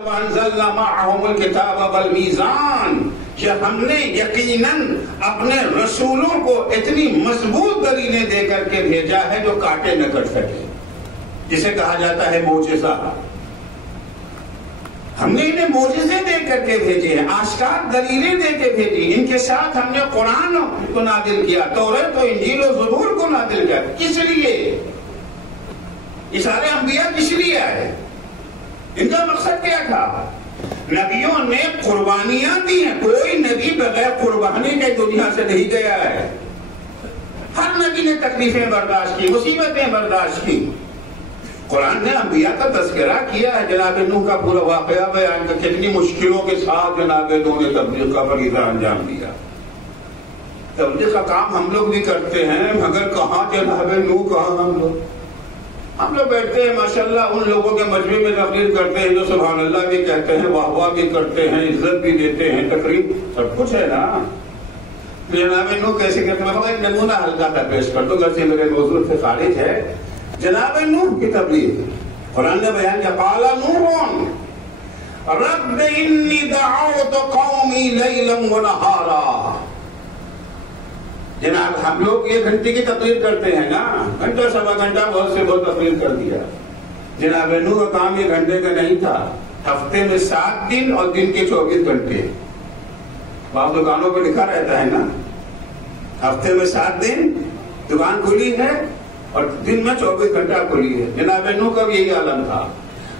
وَأَنزَلْنَا مَعَهُمُ الْكِتَابَ وَالْمِيزَانَ کہ ہم نے یقیناً اپنے رسولوں کو اتنی مضبوط دلیلیں دے کر کے بھیجا ہے جو کاٹے نہ کٹ سکے، جسے کہا جاتا ہے معجزہ۔ ہم نے انہیں معجزے دے کر کے بھیجے ہیں، آشکار دلیلیں دے کے بھیجی، ان کے ساتھ ہم نے قرآن کو نازل کیا، توریت و انجیل و زبور کو نازل کیا۔ کس لیے؟ یہ سارے انبیاء کس لیے آئے؟ ان کا مقصد کیا تھا؟ نبیوں نے قربانیاں دی ہیں، کوئی نبی بغیر قربانی کے دنیا سے نہیں گیا ہے۔ ہر نبی نے تکلیفیں برداشت کی، مصیبتیں برداشت کی۔ قرآن نے انبیاء کا تذکرہ کیا ہے، جناب نوح کا پورا واقعہ بیان کر کتنی مشکلوں کے ساتھ جناب نوح نے تبلیغ کا فریضہ انجام دیا۔ تبلیغ کا کام ہم لوگ بھی کرتے ہیں، مگر کہاں جناب نوح، کہاں ہم لوگ بیٹھتے ہیں ماشاءاللہ ان لوگوں کے مجمع میں تقریر کرتے ہیں جو سبحان اللہ بھی کہتے ہیں، واہ واہ بھی کرتے ہیں، عزت بھی دیتے ہیں، تقریر سب کچھ ہے نا۔ جناب نوح کیسے کہتے ہیں؟ ایک نمونہ ہلکا سا پیش کر دو، گرچہ میرے موضوع سے خارج ہے۔ جناب نوح کی تبلیغ قرآن نے بیان کیا، قال نوح رب انی دعوت قومی لیلا ونہارا۔ جناب ہم لوگ 1 گھنٹے کی تقریر کرتے ہیں نا، گھنٹہ سوا گھنٹہ بہت سے بہت تقریر کر دیا۔ جناب نوح کا کام 1 گھنٹے کا نہیں تھا، ہفتے میں 7 دن اور دن کے 24 گھنٹے۔ بعض دکانوں پہ لکھا رہتا ہے نا، ہفتے میں 7 دن دکان کھلی ہے اور دن میں 24 گھنٹہ کھلی ہے۔ جناب نوح کا بھی یہی عالم تھا،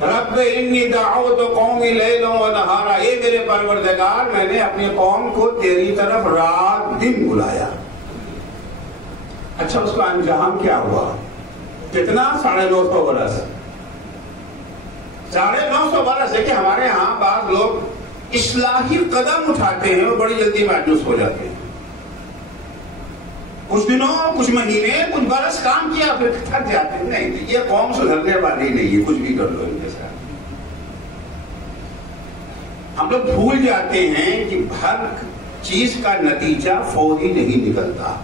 رب انی دعوت قومی لیلا ونہارا، اے میرے پروردگار میں نے اپنی قوم کو تیری طرف رات دن بلایا۔ اچھا اس کا انجام کیا ہوا؟ کتنا؟ 950 برس۔ 950 برس ہے کہ ہمارے ہاں بعض لوگ اصلاحی قدم اٹھاتے ہیں اور بڑی جلدی مایوس ہو جاتے ہیں۔ کچھ دنوں، کچھ مہینے، کچھ برس کام کیا پھر تھک جاتے ہیں۔ نہیں، یہ قوم سدھرنے والی نہیں ہے، کچھ بھی کر لو ان کے ساتھ۔ ہم لوگ بھول جاتے ہیں کہ ہر چیز کا نتیجہ فوری نہیں نکلتا۔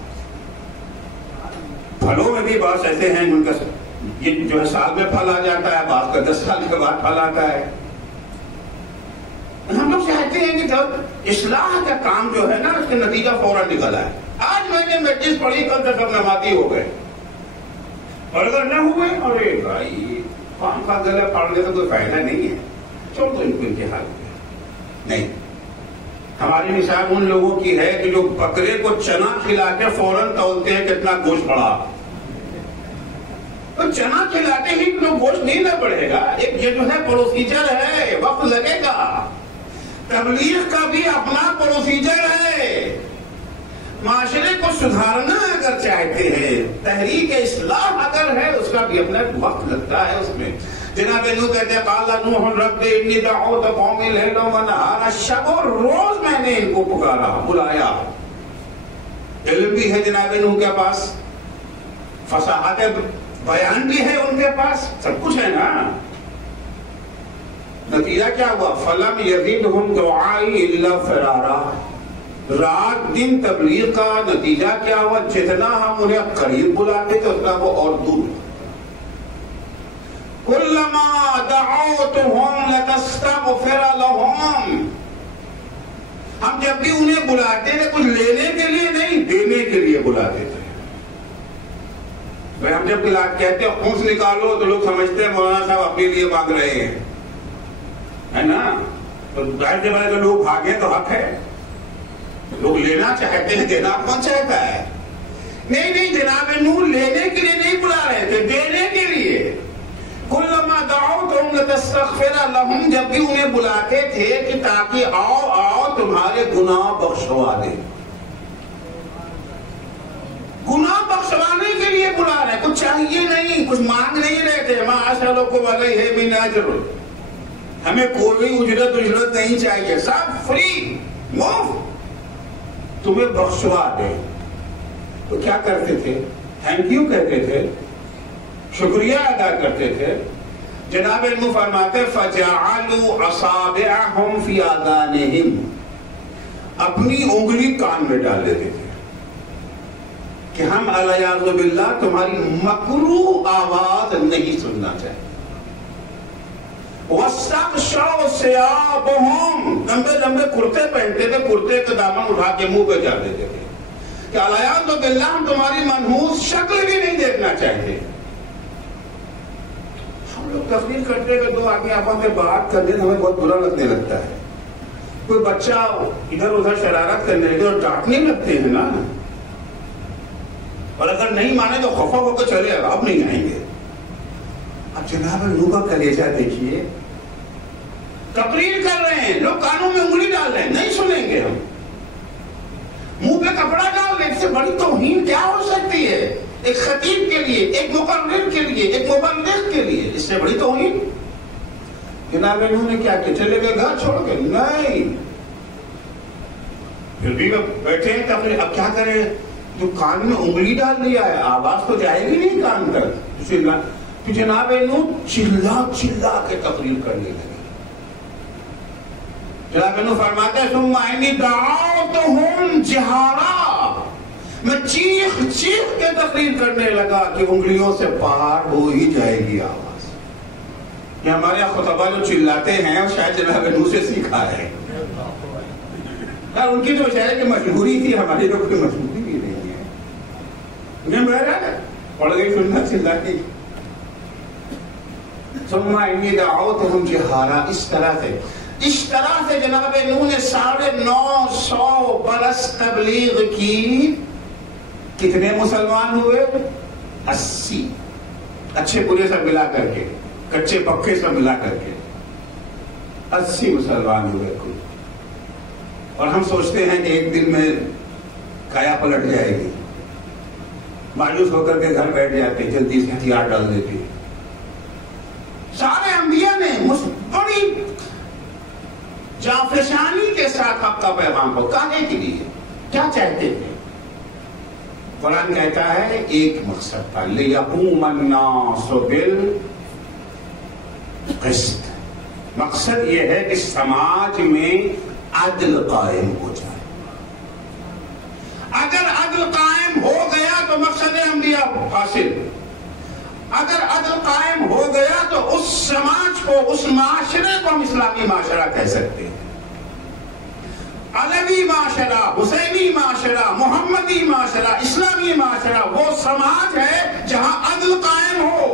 پھلوں میں بھی بہت ایسے ہیں جن کا یہ جو ہے سال میں پھل آ جاتا ہے، بعض کا 10 سال کے بعد پھل آتا ہے۔ ہم لوگ چاہتے ہیں کہ جب اصلاح کا کام جو ہے نا اس کا نتیجہ فوراً نکلا ہے۔ آج میں نے میٹرکس پڑھی، کل سے سب نمازی ہو گئے، اور اگر نہ ہوئے ارے بھائی خام خواہ گلے پڑھنے کا کوئی فائدہ نہیں ہے، چھوڑ دو ان کے حال میں۔ نہیں، ہماری مثال ان لوگوں کی ہے کہ جو بکرے کو چنا کھلا کے فوراً تولتے ہیں کتنا گوشت پڑا، تو چنا کھلاتے ہی تو گوشت نہیں نہ بڑھے گا۔ ایک یہ جو ہے پروسیجر ہے، وقت لگے گا۔ تبلیغ کا بھی اپنا پروسیجر ہے۔ معاشرے کو سدھارنا اگر چاہتے ہیں، تحریک اصلاح اگر ہے، اس کا بھی اپنا وقت لگتا ہے اس میں۔ جناب نوح کہتے ہیں قال نوح رب انی دعوت قومی لیلا ونہارا، شب اور روز میں نے ان کو پکارا، بلایا۔ علم بھی ہے جناب نوح کے پاس، فصاحت بیان بھی ہے ان کے پاس، سب کچھ ہے نا۔ نتیجہ کیا ہوا؟ فلم یزدہم دعائی الا فرارا۔ رات دن تبلیغ کا نتیجہ کیا ہوا؟ جتنا ہم انہیں قریب بلاتے تھے اتنا وہ اور دور۔ کلما دعوتہم لتستغفر لہم، ہم جب بھی انہیں بلاتے تھے کچھ لینے کے لیے نہیں، دینے کے لیے بلاتے تھے۔ ہم جب کہتے ہیں خونس نکالو تو لوگ سمجھتے ہیں مولانا صاحب اپنے لیے مانگ رہے ہیں، ہے نا؟ تو ظاہر سی بات ہے کہ لوگ بھاگے تو حق ہے، لوگ لینا چاہتے ہیں، دینا کون چاہتا ہے؟ نہیں، جناب نوح لینے کے لیے نہیں بلا رہے تھے، دینے کے لیے۔ کلما دعوتہم لتستغفر لہم، جب بھی انہیں بلاتے تھے کہ تاکہ آؤ تمہارے گناہ بخشوا دے، گناہ بخشوانے کے لیے بلا رہے، کچھ چاہیے نہیں، کچھ مانگ نہیں رہے تھے۔ ما اسألکم علیہ من اجر، ہمیں کوئی اجرت نہیں چاہیے، سب فری، مفت، تمہیں بخشوا دے۔ تو کیا کرتے تھے؟ تھینک یو کہتے تھے، شکریہ ادا کرتے تھے۔ جناب نوح فرماتے فجعلوا اصابعهم فی آذانہم، اپنی انگلی کان میں ڈال دیتے تھے کہ ہم علیاذ باللہ تمہاری مکروہ آواز نہیں سننا چاہتے۔ وَاسْتَغْشَوْا ثِيَابَهُمْ، لمبے لمبے کرتے پہنتے تھے، کرتے کا دامن اٹھا کے منہ پہ چڑھ دیتے تھے کہ علیہ باللہ ہم تمہاری منحوس شکل بھی نہیں دیکھنا چاہتے۔ ہم لوگ تقریر کرتے کہ دو آگے آپا میں بات کرنے ہمیں بہت برا لگنے لگتا ہے، کوئی بچہ ادھر ادھر شرارت کرنے لگے اور ڈانٹنے لگتے ہیں نا، اور اگر نہیں مانے تو خفا ہو کے چلے اب نہیں آئیں گے۔ اب جناب نوح کا کلیجہ دیکھیے، تقریر کر رہے ہیں، لوگ کانوں میں انگلی ڈال رہے ہیں، نہیں سنیں گے ہم، منہ پہ کپڑا ڈال رہے ہیں، اس سے بڑی توہین کیا ہو سکتی ہے ایک خطیب کے لیے، ایک مقرر کے لیے، ایک مبلغ کے لیے، اس سے بڑی توہین۔ جناب انہوں نے کیا کہ چلے گئے گھر چھوڑ کے؟ نہیں، پھر بھی بیٹھے ہیں تقریر، اب کیا کریں، جو کان میں انگلی ڈال دیا ہے آواز تو جائے گی نہیں کان تک، پھر جناب انہوں چلا چلا کے تقریر کرنے لگے۔ جناب انہوں فرماتے ہیں ثم انی دعوتہم جہارا، میں چیخ چیخ کے تقریر کرنے لگا کہ انگلیوں سے پار ہو ہی جائے گی آواز۔ یہ ہمارے خطبہ جو چلاتے ہیں اور شاید جناب انہوں سے سیکھا ہے، ان کی تو بچارے کی مجبوری تھی، ہماری تو کوئی مجبوری بھی نہیں ہے، انہیں بہرحال پڑھ گئی سننا چلا کے۔ ثم انی دعوتہم جہارا، اس طرح سے جناب نوح نے 950 برس تبلیغ کی۔ کتنے مسلمان ہوئے؟ 80، اچھے برے سب ملا کر کے، کچے پکے سب ملا کر کے 80 مسلمان ہوئے کوئی، اور ہم سوچتے ہیں کہ ایک دن میں کایا پلٹ جائے گی، مایوس ہو کر کے گھر بیٹھ جاتے، جلدی سے ہتھیار ڈال دیتے۔ سارے انبیاء نے بڑی جانفشانی کے ساتھ حق کا پیغام کو کہنے کے لیے کیا چاہتے تھے؟ قرآن کہتا ہے ایک مقصد تھا، لِيَقُومَ النَّاسُ بِالْقِسْطِ، مقصد یہ ہے کہ سماج میں عدل قائم ہو جائے۔ اگر عدل قائم ہو گیا تو مقصد انبیاء حاصل، اگر عدل قائم ہو گیا تو اس سماج کو، اس معاشرے کو ہم اسلامی معاشرہ کہہ سکتے ہیں۔ علوی معاشرہ، حسینی معاشرہ، محمدی معاشرہ، اسلامی معاشرہ وہ سماج ہے جہاں عدل قائم ہو۔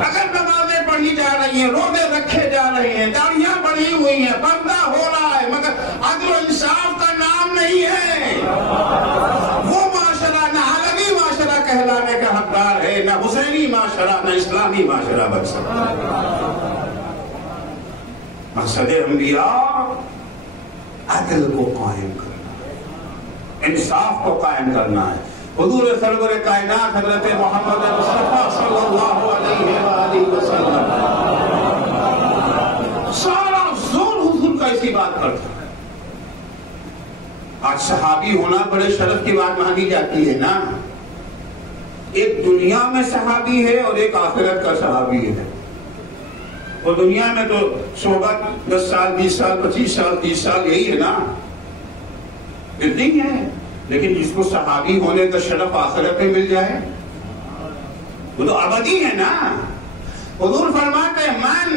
اگر نمازیں پڑھی جا رہی ہیں، روزے رکھے جا رہے ہیں، داڑیاں بڑھی ہوئی ہیں، پردہ ہو رہا ہے، مگر عدل و انصاف کا نام نہیں ہے، وہ معاشرہ نہ علوی معاشرہ کہلانے کا حقدار ہے، نہ حسینی معاشرہ، نہ اسلامی معاشرہ بن سکتا ہے۔ مقصد انبیاء عدل کو قائم کرنا ہے، انصاف کو قائم کرنا ہے۔ حضور سرور کائنات حضرت محمد مصطفیٰ صلی اللہ علیہ وآلہ وسلم سارا زور حضور کا اسی بات پر تھا۔ آج صحابی ہونا بڑے شرف کی بات مانی جاتی ہے نا، ایک دنیا میں صحابی ہے اور ایک آخرت کا صحابی ہے۔ اور دنیا میں تو صحبت 10 سال 20 سال 25 سال 30 سال یہی ہے نا، اتنی ہے، لیکن جس کو صحابی ہونے کا شرف آخرت میں مل جائے وہ تو ابدی ہے نا۔ حضور فرماتے ہیں من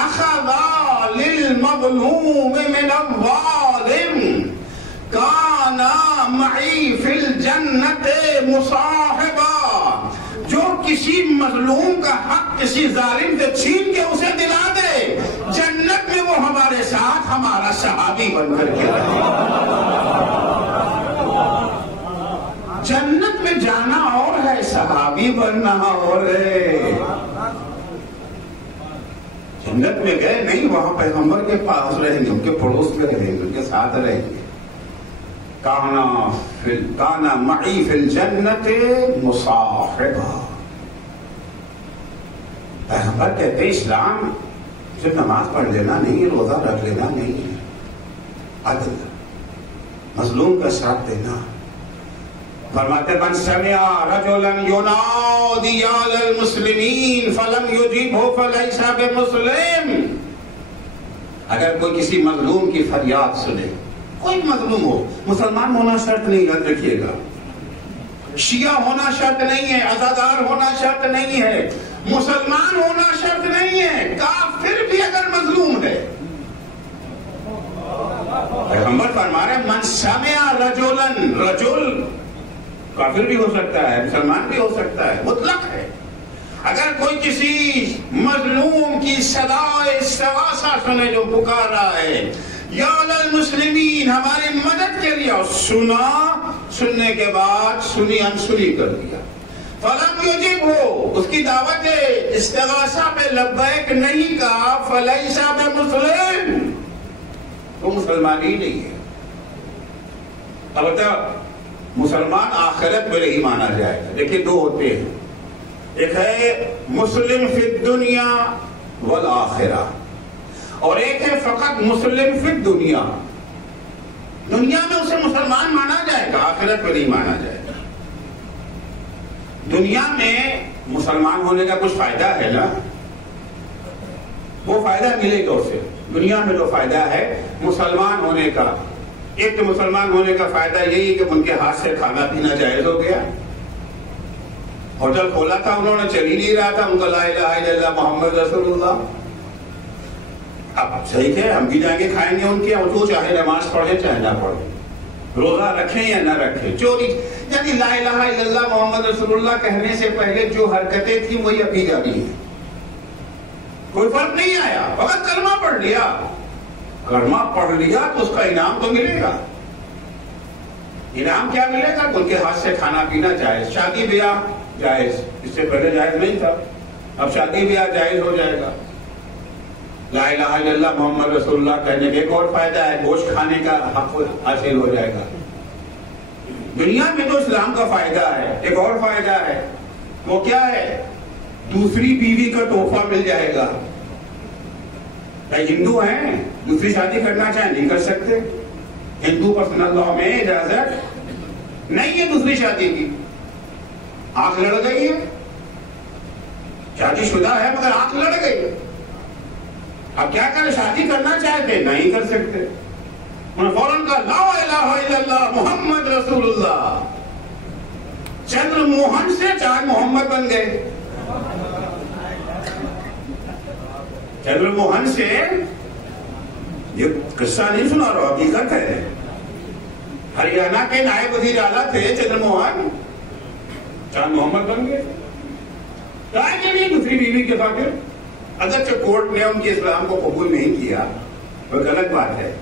اخذ للمظلوم من الظالم کان معی فی الجنت مصاحبا، جو کسی مظلوم کا حق کسی ظالم سے چھین کے اسے دلا دے، جنت میں وہ ہمارے ساتھ ہمارا صحابی بن کر کے رہے۔ جنت میں جانا اور ہے، صحابی بننا اور ہے۔ جنت میں گئے نہیں، وہاں پیغمبر کے پاس رہیں گے، ان کے پڑوس میں رہیں گے، ان کے ساتھ رہیں گے۔ کانا معی فی الجنت مصاحبا۔ پیغمبر کہتے ہیں اسلام صرف نماز پڑھ لینا نہیں ہے، روزہ رکھ لینا نہیں ہے، عدل، مظلوم کا ساتھ دینا۔ فرماتے من سمع رجلا ینادی علی المسلمین فلم یجبہ فلیس بمسلم، اگر کوئی کسی مظلوم کی فریاد سنے، کوئی مظلوم ہو، مسلمان ہونا شرط نہیں، یاد رکھیے گا، شیعہ ہونا شرط نہیں ہے، عزادار ہونا شرط نہیں ہے، مسلمان ہونا شرط نہیں ہے، کافر بھی اگر مظلوم ہے. پیغمبر فرما رہے ہیں من سمع رجلن، رجل کافر بھی ہو سکتا ہے، مسلمان بھی ہو سکتا ہے، مطلق ہے. اگر کوئی کسی مظلوم کی صدائے استغاثہ سنے جو پکار رہا ہے یا للمسلمین ہماری مدد کے لیے، سنا، سننے کے بعد سنی انسنی کر دیا، فلم یجب ہو، اس کی دعوت استغاثہ پہ لبیک نہیں کہا، فلیس بمسلم، وہ مسلمان ہی نہیں ہے. البتہ مسلمان آخرت میں نہیں مانا جائے گا. دیکھیں دو ہوتے ہیں، ایک ہے مسلم فی الدنیا والآخرہ، اور ایک ہے فقط مسلم فی الدنیا. دنیا میں اسے مسلمان مانا جائے گا، آخرت میں نہیں مانا جائے گا. دنیا میں مسلمان ہونے کا کچھ فائدہ ہے نا، وہ فائدہ ملے گا اسے. دنیا میں جو فائدہ ہے مسلمان ہونے کا، ایک تو مسلمان ہونے کا فائدہ یہی کہ ان کے ہاتھ سے کھانا پینا جائز ہو گیا. ہوٹل کھولا تھا انہوں نے، چل ہی نہیں رہا تھا، ان کا لا الہ الا اللہ محمد رسول اللہ. اب صحیح ہے، ہم بھی جائیں گے کھائیں گے ان کے، وہ چاہے نماز پڑھے چاہے نہ پڑھے، روزہ رکھیں یا نہ رکھیں، چوری، یعنی لا الہ الا اللہ محمد رسول اللہ کہنے سے پہلے جو حرکتیں تھیں وہی ابھی جاری ہیں، کوئی فرق نہیں آیا. فقط کلمہ پڑھ لیا، کلمہ پڑھ لیا تو اس کا انعام تو ملے گا. انعام کیا ملے گا؟ ان کے ہاتھ سے کھانا پینا جائز، شادی بیاہ جائز، اس سے پہلے جائز نہیں تھا، اب شادی بیاہ جائز ہو جائے گا. لا الہ الا اللہ محمد رسول اللہ کہنے کا ایک اور فائدہ ہے، گوشت کھانے کا حق حاصل ہو جائے گا. دنیا میں تو اسلام کا فائدہ ہے، ایک اور فائدہ ہے، وہ کیا ہے؟ دوسری بیوی کا تحفہ مل جائے گا. ہندو ہیں، دوسری شادی کرنا چاہیں نہیں کر سکتے، ہندو پرسنل لاء میں اجازت نہیں ہے دوسری شادی کی. آنکھ لڑ گئی ہے، شادی شدہ ہے مگر آنکھ لڑ گئی، اب کیا کریں؟ شادی کرنا چاہتے نہیں کر سکتے، انہوں نے فوراً کہا لا الہ الا اللہ محمد رسول اللہ. چندر موہن سے چاند محمد بن گئے. چندر موہن سے، یہ قصہ نہیں سنا رہا، حقیقت ہے، ہریانہ کے نائب وزیر اعلیٰ تھے چندر موہن، چاند محمد بن گئے. کہا کہ نہیں دوسری بیوی کے خاطر، اگرچہ کورٹ نے ان کے اسلام کو قبول نہیں کیا، وہ غلط بات ہے،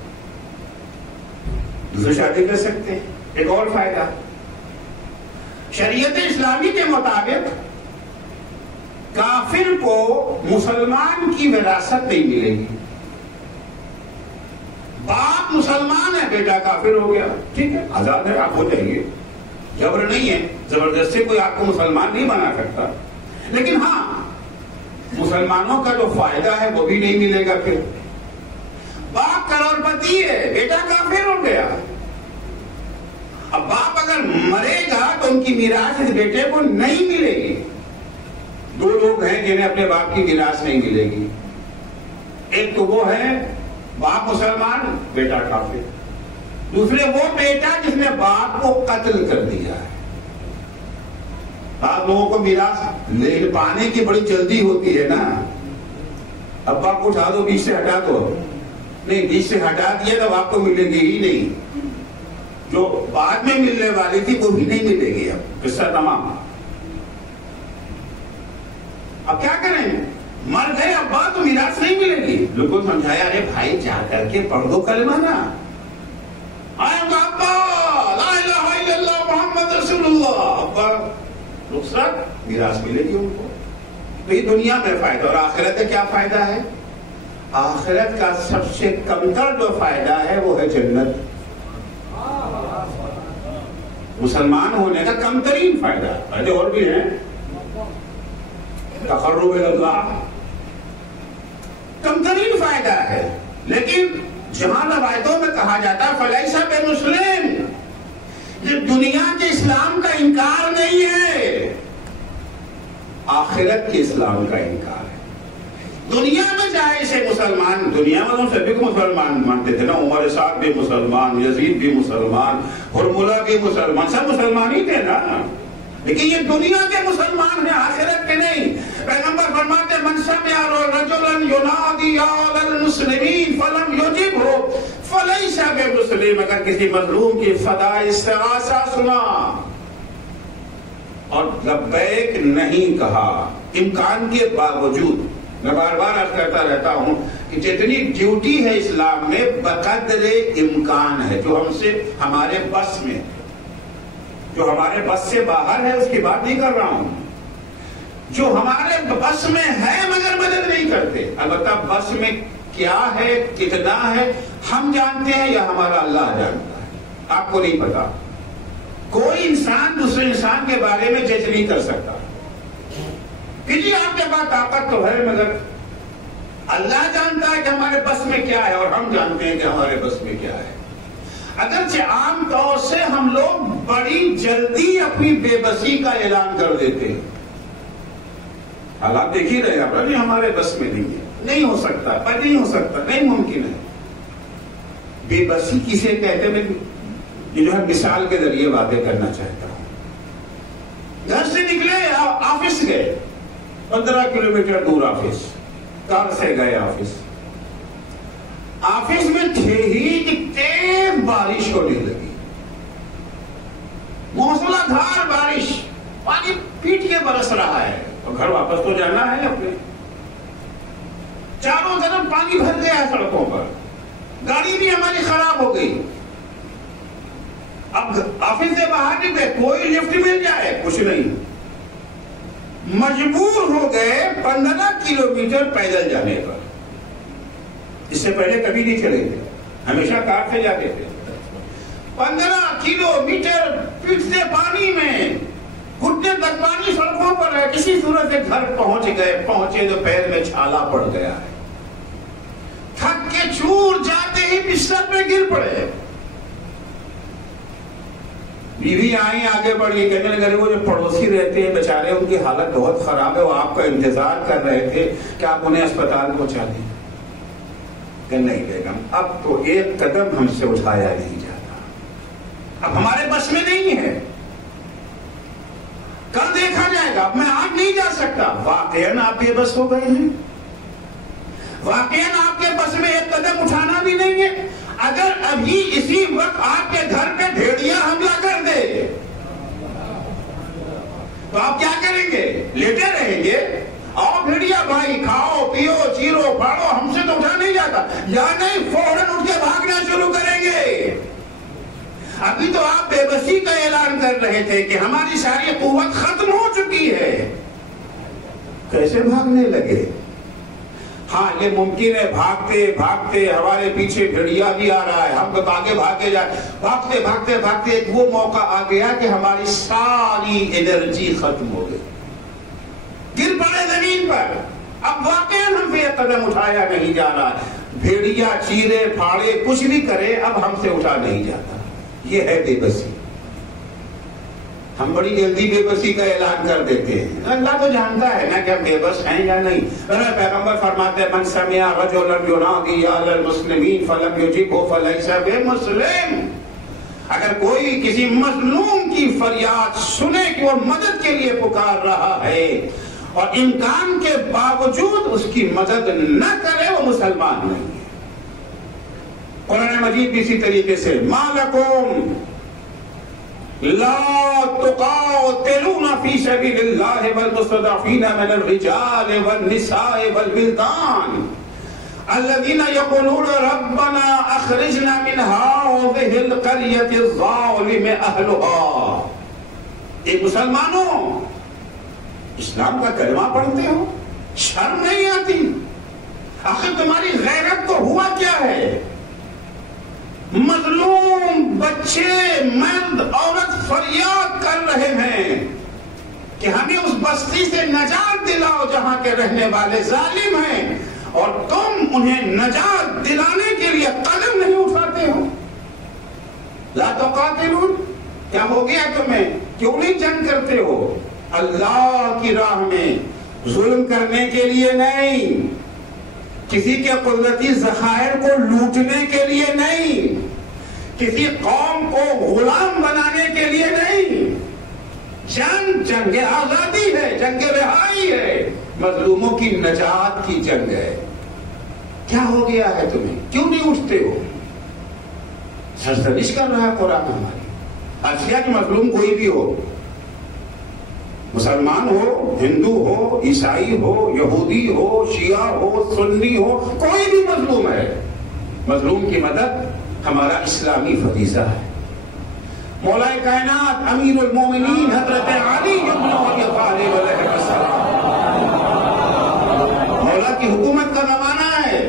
دوسری شادی کر سکتے ہیں. ایک اور فائدہ، شریعت اسلامی کے مطابق کافر کو مسلمان کی وراثت نہیں ملے گی. باپ مسلمان ہے، بیٹا کافر ہو گیا، ٹھیک ہے، آزاد ہے، آپ ہو جائیے، جبر نہیں ہے، زبردستی کوئی آپ کو مسلمان نہیں بنا سکتا. لیکن ہاں مسلمانوں کا جو فائدہ ہے وہ بھی نہیں ملے گا. پھر باپ کروڑ پتی ہے، بیٹا کافر ہو گیا، اب باپ اگر مرے گا تو ان کی میراث اس بیٹے کو نہیں ملے گی. دو لوگ ہیں جنہیں اپنے باپ کی میراث نہیں ملے گی، ایک تو وہ ہے باپ مسلمان بیٹا کافر، دوسرے وہ بیٹا جس نے باپ کو قتل کر دیا ہے. آپ لوگوں کو میراث لے پانے کی بڑی جلدی ہوتی ہے نا، ابا کو اٹھا دو بیچ سے ہٹا دو، نہیں بیچ سے ہٹا دیا تو آپ کو ملے گی ہی نہیں، جو بعد میں ملنے والی تھی وہ بھی نہیں ملے گی. اب قصہ تمام. اب کیا کریں؟ مر گئے ابا تو میراث نہیں ملے گی. لوگوں کو سمجھایا ارے بھائی جا کر کے پڑھ دو کلمہ نا، آئے گا ابا لا الہ الا اللہ محمد رسول اللہ، ابا رخصت، میراث ملے گی ان کو. تو یہ دنیا میں فائدہ. اور آخرت کا کیا فائدہ ہے؟ آخرت کا سب سے کمتر جو فائدہ ہے وہ ہے جنت. مسلمان ہونے کا کم ترین فائدہ، فائدے اور بھی ہیں، تقرب اللہ کم ترین فائدہ ہے. لیکن جہاں روایتوں میں کہا جاتا ہے فلیس بمسلم، یہ دنیا کے اسلام کا انکار نہیں ہے، آخرت کے اسلام کا انکار ہے. دنیا میں چاہے اسے مسلمان، دنیا میں تو سبھی کو مسلمان مانتے تھے نا، عمر صاحب بھی مسلمان، یزید بھی مسلمان، ہرملہ بھی مسلمان، سب مسلمان ہی تھے نا. لیکن یہ دنیا کے مسلمان ہیں، آخرت کے نہیں. پیغمبر فرماتے من سمع رجلا ینادی علی المسلمین فلم یجبہ فلیس بمسلم، اگر کسی مظلوم کی فدائے استغاثہ سنا اور لبیک نہیں کہا امکان کے باوجود، میں بار بار عرض کرتا رہتا ہوں کہ جتنی ڈیوٹی ہے اسلام میں بقدر امکان ہے، جو ہم سے ہمارے بس میں، جو ہمارے بس سے باہر ہے اس کی بات نہیں کر رہا ہوں، جو ہمارے بس میں ہے مگر مدد نہیں کرتے۔ البتہ بس میں کیا ہے کتنا ہے ہم جانتے ہیں یا ہمارا اللہ جانتا ہے، آپ کو نہیں پتا۔ کوئی انسان دوسرے انسان کے بارے میں جج نہیں کر سکتا کہ جی آپ کے پاس طاقت تو ہے، مگر اللہ جانتا ہے کہ ہمارے بس میں کیا ہے اور ہم جانتے ہیں کہ ہمارے بس میں کیا ہے۔ اگرچہ عام طور سے ہم لوگ بڑی جلدی اپنی بے بسی کا اعلان کر دیتے ہیں، حالات دیکھ ہی رہے آپ، نہیں ہمارے بس میں نہیں ہے، نہیں ہو سکتا، پر نہیں ہو سکتا، نہیں ممکن ہے۔ بے بسی کسے کہتے ہیں؟ یہ جو ہے مثال کے ذریعے باتیں کرنا چاہتا ہوں۔ گھر سے نکلے آفس گئے، 15 کلومیٹر دور آفس، کار سے گئے آفس میں تھے ہی کہ تیز بارش ہونے لگی، موسلا دھار بارش، پانی پیٹ کے برس رہا ہے اور گھر واپس تو جانا ہے اپنے۔ چاروں طرف پانی بھر گیا ہے سڑکوں پر، گاڑی بھی ہماری خراب ہو گئی۔ اب آفس سے باہر نکلے، کوئی لفٹ مل جائے کچھ نہیں، مجبور ہو گئے 15 کلومیٹر پیدل جانے پر۔ اس سے پہلے کبھی نہیں چلے تھے، ہمیشہ کار سے جاتے تھے۔ 15 کلومیٹر پیٹتے پانی میں، گھٹنے تک پانی سڑکوں پر ہے، کسی صورت سے گھر پہنچے تو پیر میں چھالا پڑ گیا ہے، تھک کے چور جاتے ہی بستر پہ گر پڑے۔ بیوی آئی آگے بڑھی، کہنے لگے وہ جو پڑوسی رہتے ہیں بیچارے ان کی حالت بہت خراب ہے، وہ آپ کا انتظار کر رہے تھے کہ آپ انہیں اسپتال پہنچا دیں۔ کہ نہیں بیگم، اب تو ایک قدم ہم سے اٹھایا نہیں جاتا، اب ہمارے بس میں نہیں ہے، کل دیکھا جائے گا، اب میں آج نہیں جا سکتا۔ واقعاً آپ کے بس ہو گئے ہیں، واقعاً آپ کے بس میں ایک قدم اٹھانا بھی نہیں ہے۔ اگر ابھی اسی وقت آپ کے گھر پہ بھیڑیا حملہ کر دے تو آپ کیا کریں گے؟ لیٹے رہیں گے؟ آؤ بھیڑیا بھائی، کھاؤ پیو چیرو پاڑو، ہم سے تو اٹھا نہیں جاتا، یا نہیں فوراً اٹھ کے بھاگنا شروع کریں گے۔ ابھی تو آپ بے بسی کا اعلان کر رہے تھے کہ ہماری ساری قوت ختم ہو چکی ہے، کیسے بھاگنے لگے؟ ہاں یہ ممکن ہے، بھاگتے بھاگتے ہمارے پیچھے بھیڑیا بھی آ رہا ہے، ہم تو آگے بھاگے جائے، بھاگتے بھاگتے بھاگتے ایک وہ موقع آ گیا کہ ہماری ساری انرجی ختم ہو گئی، گر پڑے زمین پر۔ اب واقعا ہم سے ایک قدم اٹھایا نہیں جا رہا، بھیڑیا چیرے پھاڑے کچھ بھی کرے اب ہم سے اٹھا نہیں جاتا۔ یہ ہے بے بسی۔ ہم بڑی جلدی بے بسی کا اعلان کر دیتے ہیں، اللہ تو جانتا ہے نا کہ ہم بے بس ہیں یا نہیں۔ پیغمبر فرماتے ہیں من سمع رجلا ینادی علی المسلمین فلم یجبہ فلیس بمسلم، اگر کوئی کسی مظلوم کی فریاد سنے کہ وہ مدد کے لیے پکار رہا ہے اور امکان کے باوجود اس کی مدد نہ کرے، وہ مسلمان نہیں ہے۔ قرآن مجید بھی اسی طریقے سے ما لکم لا تقاتلون فی سبیل اللہ والمستضعفین من الرجال والنساء والولدان الذین یقولون ربنا اخرجنا من هذه القریة الظالم اہلها۔ ایک مسلمانوں، اسلام کا کلمہ پڑھتے ہو، شرم نہیں آتی؟ آخر تمہاری غیرت تو ہوا کیا ہے؟ مظلوم بچے مرد عورت فریاد کر رہے ہیں کہ ہمیں اس بستی سے نجات دلاؤ جہاں کے رہنے والے ظالم ہیں، اور تم انہیں نجات دلانے کے لیے قدم نہیں اٹھاتے ہو۔ لا تقاتلون، کیا ہو گیا تمہیں؟ کیوں نہیں جنگ کرتے ہو؟ اللہ کی راہ میں، ظلم کرنے کے لیے نہیں، کسی کے قدرتی ذخائر کو لوٹنے کے لیے نہیں، کسی قوم کو غلام بنانے کے لیے نہیں۔ جنگ آزادی ہے، جنگ رہائی ہے۔ مظلوموں کی نجات کی جنگ ہے. کیا ہو گیا ہے تمہیں؟ کیوں نہیں اٹھتے ہو؟ سرزنش کر رہا ہے قرآن ہماری. اشیاء کی مظلوم کوئی بھی ہو، مسلمان ہو، ہندو ہو، عیسائی ہو، یہودی ہو، شیعہ ہو، سنی ہو، کوئی بھی مظلوم ہے. مظلوم کی مدد ہمارا اسلامی فریضہ ہے. مولا کائنات امیر المومنین حضرت علی ابن ابی طالب علیہ السلام، مولا کی حکومت کا زمانہ ہے.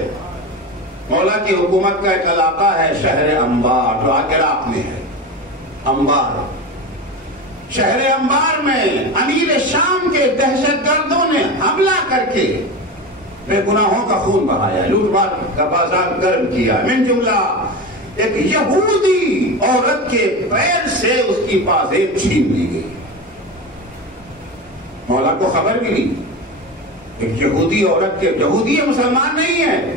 مولا کی حکومت کا ایک علاقہ ہے شہر انبار، جو عراق میں ہے. انبار، شہر انبار میں امیر شام کے دہشت گردوں نے حملہ کر کے بے گناہوں کا خون بہایا، لوٹ مار کا بازار گرم کیا. من جملہ ایک یہودی عورت کے پیر سے اس کی پازیب چھین لی گئی. مولا کو خبر ملی ایک یہودی عورت کے، یہودی ہے مسلمان نہیں ہے،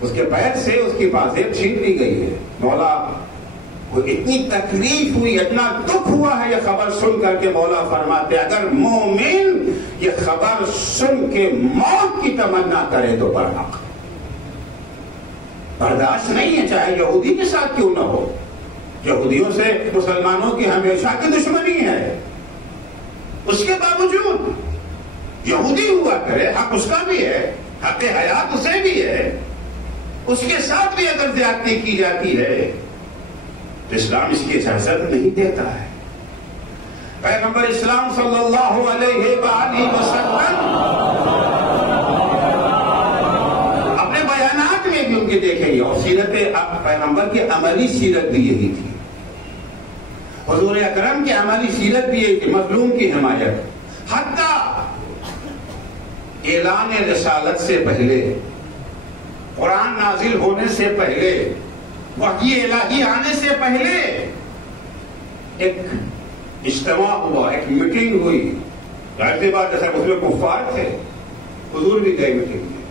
اس کے پیر سے اس کی پازیب چھین لی گئی ہے. مولا کو اتنی تکلیف ہوئی، اتنا دکھ ہوا ہے یہ خبر سن کر کے مولا فرماتے اگر مومن یہ خبر سن کے موت کی تمنا کرے تو برحق. برداشت نہیں ہے، چاہے یہودی کے ساتھ کیوں نہ ہو. یہودیوں سے مسلمانوں کی ہمیشہ کی دشمنی ہے، اس کے باوجود یہودی ہوا کرے، حق اس کا بھی ہے، حق حیات اسے بھی ہے، اس کے ساتھ بھی اگر زیادتی کی جاتی ہے تو اسلام اس کی اجازت نہیں دیتا ہے. پیغمبر اسلام صلی اللہ علیہ وآلہ وسلم اپنے بیانات میں بھی ان کے دیکھیں گے، اور سیرت پیغمبر کی عملی سیرت بھی یہی تھی. حضور اکرم کی عملی سیرت بھی یہی تھی، مظلوم کی حمایت. حتیٰ اعلان رسالت سے پہلے، قرآن نازل ہونے سے پہلے، وحی الہی آنے سے پہلے ایک اجتماع ہوا، ایک میٹنگ ہوئی. ظاہر سی بات جیسا اس میں کفار تھے، حضور بھی گئے میٹنگ میں.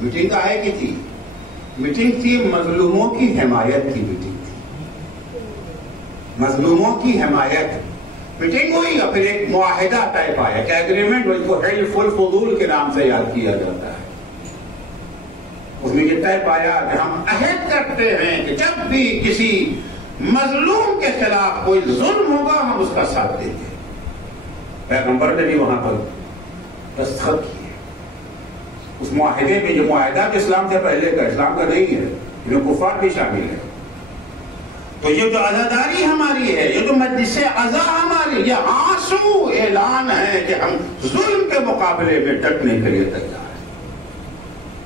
میٹنگ کا ہے کی تھی؟ میٹنگ تھی مظلوموں کی حمایت کی میٹنگ تھی. مظلوموں کی حمایت میٹنگ ہوئی اور پھر ایک معاہدہ طے پایا، ایک ایگریمنٹ، اس کو حلف الفضول کے نام سے یاد کیا جاتا ہے. اس نے یہ طے پایا کہ ہم عہد کرتے ہیں کہ جب بھی کسی مظلوم کے خلاف کوئی ظلم ہوگا ہم اس کا ساتھ دیں گے. پیغمبر نے بھی وہاں پر دستخط کیے اس معاہدے میں. جو معاہدہ اسلام سے پہلے کا، اسلام کا نہیں ہے، اس میں کفار بھی شامل ہے. تو یہ جو عزاداری ہماری ہے، یہ جو مجلس عزا ہماری، یہ آنسو اعلان ہے کہ ہم ظلم کے مقابلے میں ڈٹنے کے لیے تیار.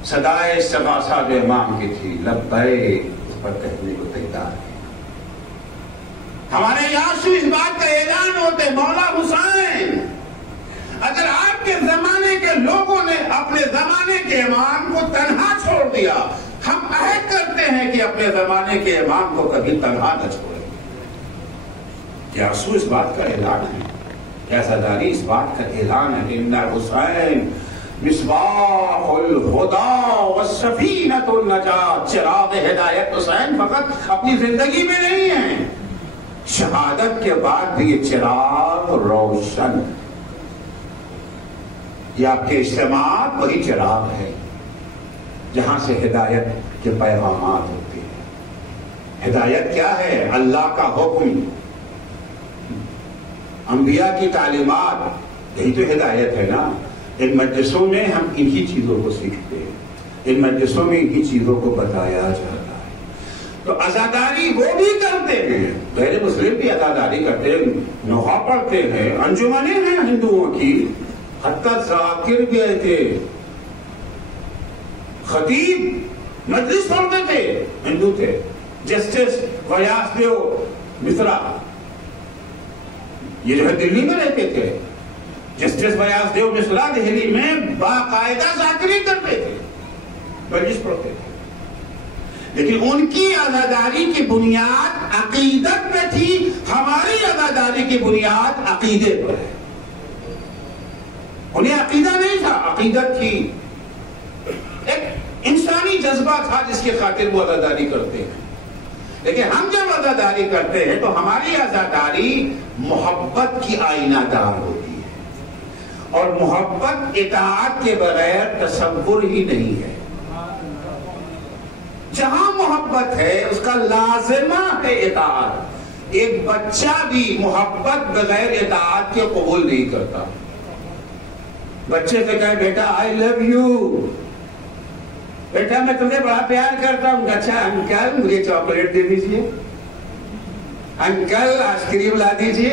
صدائے صاحب امام کی تھی، لبیک اس پر کہنے کو تیار ہے. ہمارے یاسو اس بات کا اعلان ہوتے مولا حسین، اگر آپ کے زمانے کے لوگوں نے اپنے زمانے کے امام کو تنہا چھوڑ دیا، ہم عہد کرتے ہیں کہ اپنے زمانے کے امام کو کبھی تنہا نہ چھوڑیں. یاسو اس بات کا اعلان ہے، عزاداری اس بات کا اعلان ہے. ان حسین مصباح الہدی والسفینۃ النجات، چراغ ہدایت. حسین فقط اپنی زندگی میں نہیں ہے، شہادت کے بعد بھی یہ چراغ روشن. یہ آپ کے اجتماعات وہی چراغ ہے جہاں سے ہدایت کے پیغامات ہوتے ہیں. ہدایت کیا ہے؟ اللہ کا حکم، انبیاء کی تعلیمات، یہی تو ہدایت ہے نا. ان مجلسوں میں ہم انہی چیزوں کو سیکھتے ہیں، ان مجلسوں میں انہی چیزوں کو بتایا جاتا ہے. تو عزاداری وہ بھی کرتے ہیں، غیر مسلم بھی عزاداری کرتے ہیں، نوحہ پڑھتے ہیں، انجمنیں ہیں ہندوؤں کی. حتیٰ ذاکر گئے تھے، خطیب مجلس پڑھتے تھے، ہندو تھے. جسٹس ویاس دیو مصرا، یہ جو ہے دلی میں رہتے تھے، جسٹس ویاس دیو مصرا دہلی میں باقاعدہ ذاکری کرتے تھے، مجلس پڑھتے تھے. لیکن ان کی عزاداری کی بنیاد عقیدت پہ تھی، ہماری عزاداری کی بنیاد عقیدے پر ہے. انہیں عقیدہ نہیں تھا، عقیدت تھی، ایک انسانی جذبہ تھا جس کے خاطر وہ عزاداری کرتے ہیں. لیکن ہم جب عزاداری کرتے ہیں تو ہماری عزاداری محبت کی آئینہ دار ہوتی ہے. اور محبت اطاعت کے بغیر تصور ہی نہیں ہے. جہاں محبت ہے اس کا لازمہ ہے اطاعت. ایک بچہ بھی محبت بغیر اطاعت کے قبول نہیں کرتا. بچے سے کہے بیٹا آئی لو یو، بیٹا میں تمہیں بڑا پیار کرتا ہوں. اچھا انکل مجھے چاکلیٹ دے دیجئے، انکل آئس کریم لا دیجئے،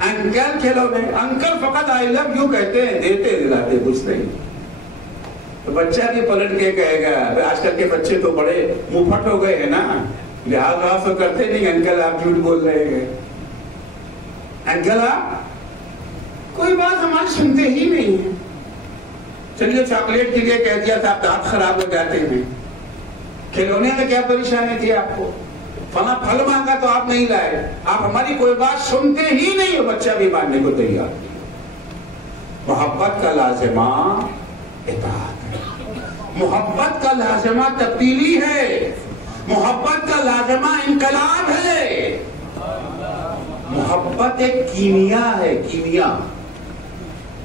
انکل کھیلو میں. انکل فقط آئی لو یو کہتے ہیں، دیتے دلاتے کچھ نہیں. تو بچہ بھی پلٹ کے کہے گا. آج کل کے بچے تو بڑے منہ پھٹ ہو گئے ہیں نا، لہٰذا تو کرتے نہیں. انکل آپ جھوٹ بول رہے ہیں، انکل آپ کوئی بات ہماری سنتے ہی نہیں ہیں. چلیے چاکلیٹ کے لیے کہہ دیا تھا، آپ دانت خراب ہو جاتے ہیں. کھلونے میں کیا پریشانی تھی آپ کو؟ فلاں پھل مانگا تو آپ نہیں لائے. آپ ہماری کوئی بات سنتے ہی نہیں ہو. بچہ بھی ماننے کو تیار نہیں. محبت کا لازمہ اطاعت ہے، محبت کا لازمہ تبدیلی ہے، محبت کا لازمہ انقلاب ہے. محبت ایک کیمیا ہے، کیمیا.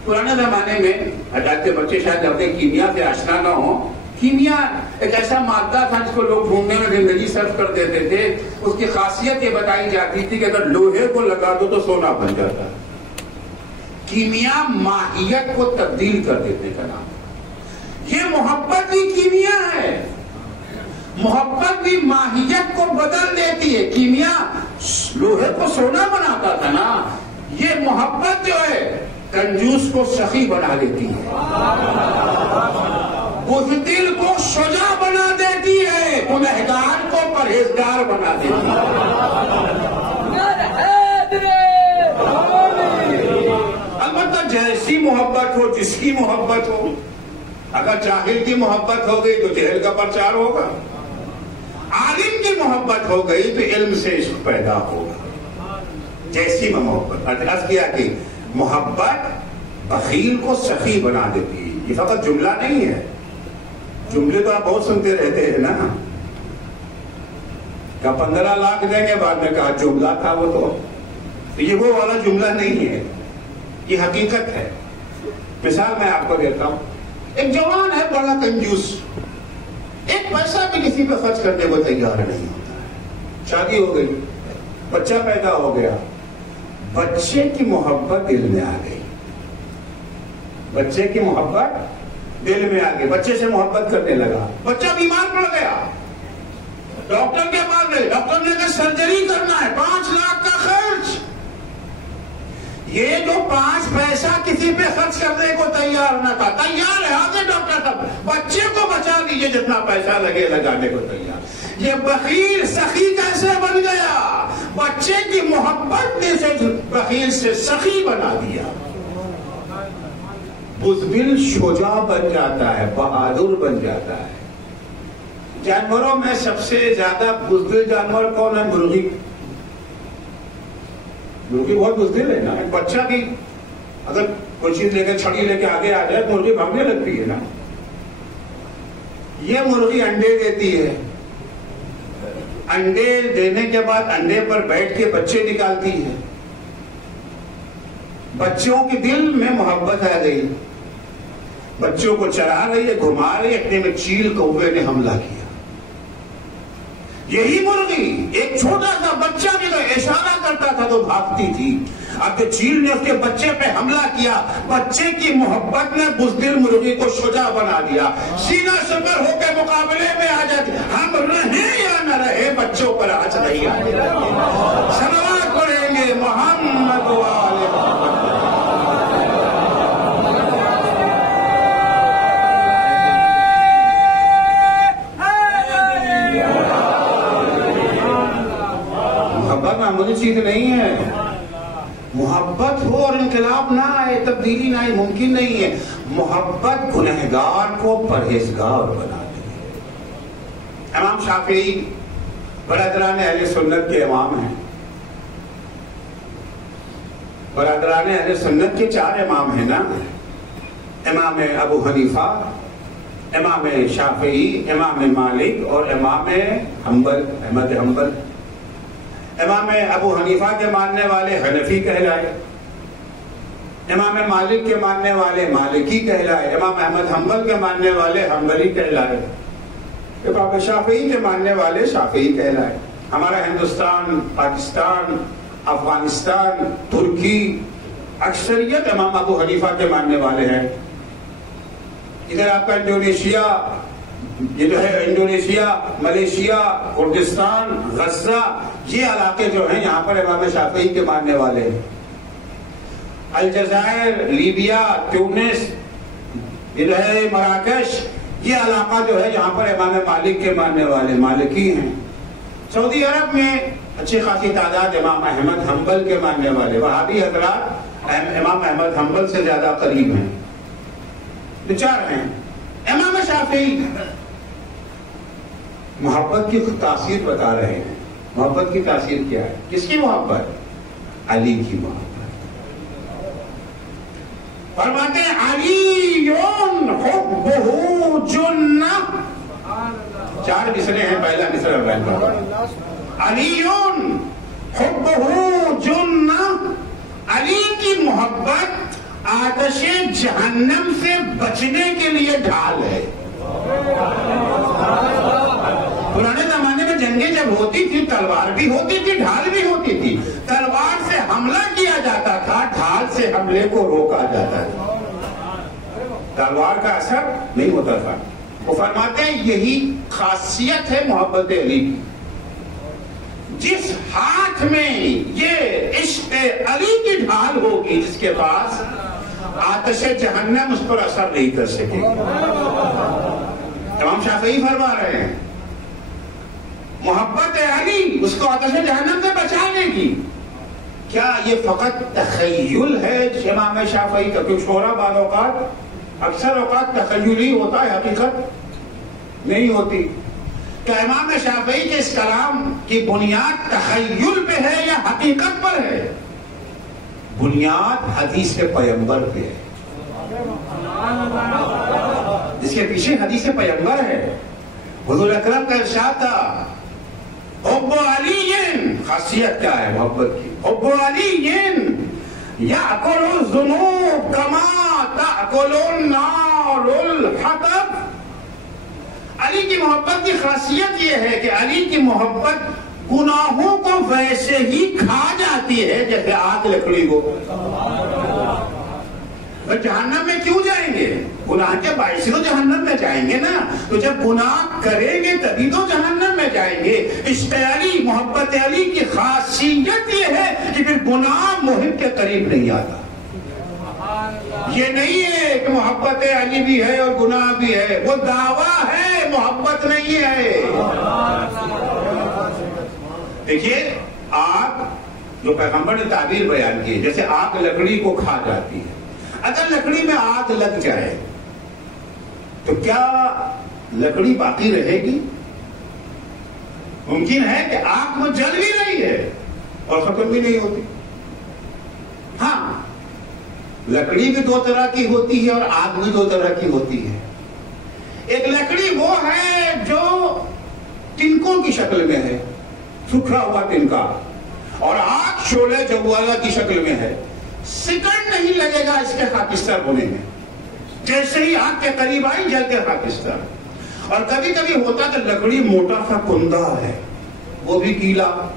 پرانے زمانے میں حضرات بچے شاید اپنے کیمیا سے آشنا نہ ہو. کیمیا ایک ایسا مادہ تھا جس کو لوگ ڈھونڈنے میں زندگی صرف کر دیتے تھے. اس کی خاصیت یہ بتائی جاتی تھی کہ اگر لوہے کو لگا دو تو سونا بن جاتا. کیمیا ماہیت کو تبدیل کر دینے کا نام. یہ محبت بھی کیمیا ہے، محبت بھی ماہیت کو بدل دیتی ہے. کیمیا لوہے کو سونا بناتا تھا نا، یہ محبت جو ہے کنجوس کو سخی بنا دیتی ہے، بزدل کو شجاع بنا دیتی ہے، گنہگار کو پرہیزگار بنا دیتی ہے. البتہ جیسی محبت ہو، جس کی محبت ہو. اگر جاہل کی محبت ہو گئی تو جہل کا پرچار ہوگا، عالم کی محبت ہو گئی تو علم سے عشق پیدا ہوگا. جیسی محبت عرض کیا کہ محبت بخیل کو سخی بنا دیتی ہے. یہ فقط جملہ نہیں ہے، جملے تو آپ بہت سنتے رہتے ہیں نا. کہا 15 لاکھ دیں گے، بعد میں کہا جملہ تھا وہ. تو یہ وہ والا جملہ نہیں ہے، یہ حقیقت ہے. مثال میں آپ کو دیتا ہوں. ایک جوان ہے بڑا کنجوس، ایک پیسہ بھی کسی پہ خرچ کرنے کو تیار نہیں ہوتا ہے. شادی ہو گئی، بچہ پیدا ہو گیا، بچے کی محبت دل میں آ گئی. بچے کی محبت دل میں آ گئی، بچے سے محبت کرنے لگا. بچہ بیمار پڑ گیا، ڈاکٹر کے پاس گئے. ڈاکٹر نے کہا سرجری کرنا ہے، 5 لاکھ کا خرچ. یہ جو 5 پیسہ کسی پہ خرچ کرنے کو تیار نہ تھا، تیار ہے آگے ڈاکٹر صاحب بچے کو بچا لیجیے، جتنا پیسہ لگے لگانے کو تیار. یہ بخیل سخی کیسے بن گیا؟ بچے کی محبت نے سے بخیل سے سخی بنا دیا. بزدل شجاع بن جاتا ہے، بہادر بن جاتا ہے. جانوروں میں سب سے زیادہ بزدل جانور کون ہے؟ مرغی. مرغی بہت بزدل ہے نا. ایک بچہ بھی اگر کوئی چیز لے کے چھڑی لے کے آگے آ جائے مرغی بھاگنے لگتی ہے نا. یہ مرغی انڈے دیتی ہے، انڈے دینے کے بعد انڈے پر بیٹھ کے بچے نکالتی ہے. بچوں کے دل میں محبت آ گئی، بچوں کو چرا رہی ہے، گھما رہی ہے. اتنے میں چیل کوے نے حملہ کیا. یہی مرغی ایک چھوٹا سا بچہ بھی تو اشارہ کرتا تھا تو بھاگتی تھی. اب جو چیل نے اس کے بچے پہ حملہ کیا، بچے کی محبت نے بزدل مرغی کو شجاع بنا دیا. سینہ سپر ہو کے مقابلے میں آ جاتے. ہم رہیں یا نہ رہے بچوں پر آج نہیں آنے لگے. صلوات پڑھیں گے محمد و آل محمد. محبت معمولی چیز نہیں ہے. محبت ہو اور انقلاب نہ آئے، تبدیلی نہ آئے، ممکن نہیں ہے. محبت گنہگار کو پرہیزگار بنا دے. امام شافعی برادران اہل سنت کے امام ہیں. برادران اہل سنت کے 4 امام ہیں نا. امام ابو حنیفہ، امام شافعی، امام مالک اور امام حنبل، احمد حنبل. امام ابو حنیفہ کے ماننے والے حنفی کہلائے، امام مالک کے ماننے والے مالکی کہلائے، امام احمد حنبل کے ماننے والے حنبلی کہلائے، امام شافعی کے ماننے والے شافعی کہلائے۔ ہمارا ہندوستان، پاکستان، افغانستان، ترکی، اکثریت امام ابو حنیفہ کے ماننے والے ہیں۔ ادھر آپ کا انڈونیشیا، یہ جو ہے انڈونیشیا، ملیشیا، کردستان، غزہ، یہ علاقے جو ہیں یہاں پر امام شافعی کے ماننے والے ہیں۔ الجزائر، لیبیا، تیونس، یہ جو ہے مراکش، یہ علاقہ جو ہے یہاں پر امام مالک کے ماننے والے مالکی ہیں۔ سعودی عرب میں اچھی خاصی تعداد امام احمد حنبل کے ماننے والے، وہابی حضرات امام احمد حنبل سے زیادہ قریب ہیں، دو چار ہیں۔ امام شافعی محبت کی تاثیر بتا رہے ہیں۔ محبت کی تاثیر کیا ہے؟ کس کی محبت؟ علی کی محبت۔ فرماتے ہیں علیٌ حبہ جنہ، چار مصرے ہیں، پہلا مصرع علیٌ حبہ جنہ، علی کی محبت آتش جہنم سے بچنے کے لیے ڈھال ہے۔ پرانے زمانے میں جنگیں جب ہوتی تھی تلوار بھی ہوتی تھی، ڈھال بھی ہوتی تھی۔ تلوار سے حملہ کیا جاتا تھا، ڈھال سے حملے کو روکا جاتا تھا۔ تلوار کا اثر نہیں ہوتا تھا۔ وہ فرماتے ہیں یہی خاصیت ہے محبت علی کی۔ جس ہاتھ میں یہ عشق علی کی ڈھال ہوگی، جس کے پاس آتش جہنم اس پر اثر نہیں کر سکے۔ امام شافعی فرما رہے ہیں محبت علی اس کو آتش جہنم سے بچا لے گی۔ کیا یہ فقط تخیل ہے امام شافعی کا؟ کیونکہ شعرا بعض اوقات، اکثر اوقات تخیلی ہوتا ہے، حقیقت نہیں ہوتی۔ کیا امام شافعی کے اس کلام کی بنیاد تخیل پہ ہے یا حقیقت پر ہے؟ بنیاد حدیث پیغمبر پہ ہے۔ جس کے پیچھے حدیث پیغمبر ہے، حضور اکرم کا ارشاد تھا حب علی، خاصیت کیا ہے محبت کی؟ حب علی یأکل الذنوب کما تأکل النار الحطب۔ علی کی محبت کی خاصیت یہ ہے کہ علی کی محبت گناہوں کو ویسے ہی کھا جاتی ہے جیسے آگ لکڑی کو۔ جہنم میں کیوں جائیں گے؟ گناہ کے باعث تو جہنم میں جائیں گے نا۔ تو جب گناہ کریں گے تبھی تو جہنم میں جائیں گے۔ عشق علی، محبت علی کی خاصیت یہ ہے کہ پھر گناہ محب کے قریب نہیں آتا۔ یہ نہیں ہے کہ محبت علی بھی ہے اور گناہ بھی ہے، وہ دعویٰ ہے، محبت نہیں ہے۔ دیکھیے آگ، جو پیغمبر نے تعبیر بیان کی، جیسے آگ لکڑی کو کھا جاتی ہے۔ اگر لکڑی میں آگ لگ جائے تو کیا لکڑی باقی رہے گی؟ ممکن ہے کہ آگ میں جل بھی رہی ہے اور ختم بھی نہیں ہوتی۔ ہاں، لکڑی بھی دو طرح کی ہوتی ہے اور آگ بھی دو طرح کی ہوتی ہے۔ ایک لکڑی وہ ہے جو تنکوں کی شکل میں ہے، سکھا ہوا تنکا، اور آگ شعلہ جوالا کی شکل میں ہے۔ سیکنڈ نہیں لگے گا اس کے خاکستر ہونے میں، جیسے ہی آگ کے قریب آئی جل کے خاکستر۔ اور کبھی کبھی ہوتا کہ لکڑی موٹا سا کندہ ہے، وہ بھی گیلا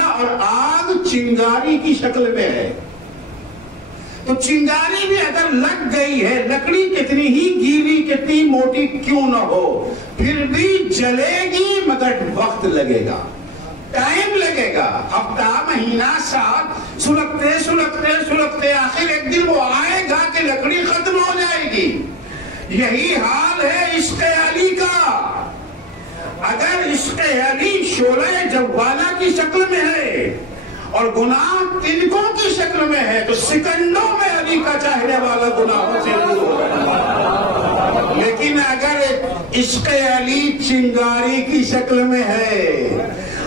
اور آگ چنگاری کی شکل میں ہے۔ تو چنگاری بھی اگر لگ گئی ہے، لکڑی کتنی ہی گیلی، کتنی موٹی کیوں نہ ہو، پھر بھی جلے گی، مگر وقت لگے گا، ٹائم لگے گا، ہفتہ، مہینہ، سال، سلگتے آخر ایک دن وہ آئے گا کہ لکڑی ختم ہو جائے گی۔ یہی حال ہے عشق علی کا۔ اگر عشق علی شعلہ جوالا کی شکل میں ہے اور گناہ تنکوں کی شکل میں ہے تو سیکنڈوں میں علی کا چاہنے والا گناہوں سے دور ہو گا۔ لیکن اگر عشق علی چنگاری کی شکل میں ہے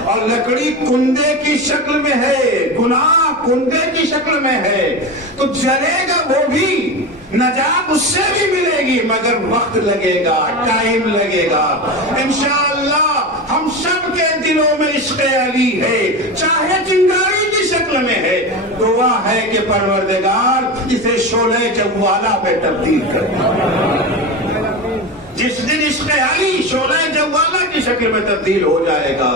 اور لکڑی کندے کی شکل میں ہے، گناہ کندے کی شکل میں ہے، تو جلے گا وہ بھی، نجات اس سے بھی ملے گی، مگر وقت لگے گا، ٹائم لگے گا۔ انشاءاللہ ہم سب کے دلوں میں عشق علی ہے، چاہے چنگاری کی شکل میں ہے، دعا ہے کہ پروردگار اسے شعلہ جوالا پہ تبدیل کر دے۔ جس دن عشق علی شعلہ جوالا کی شکل میں تبدیل ہو جائے گا،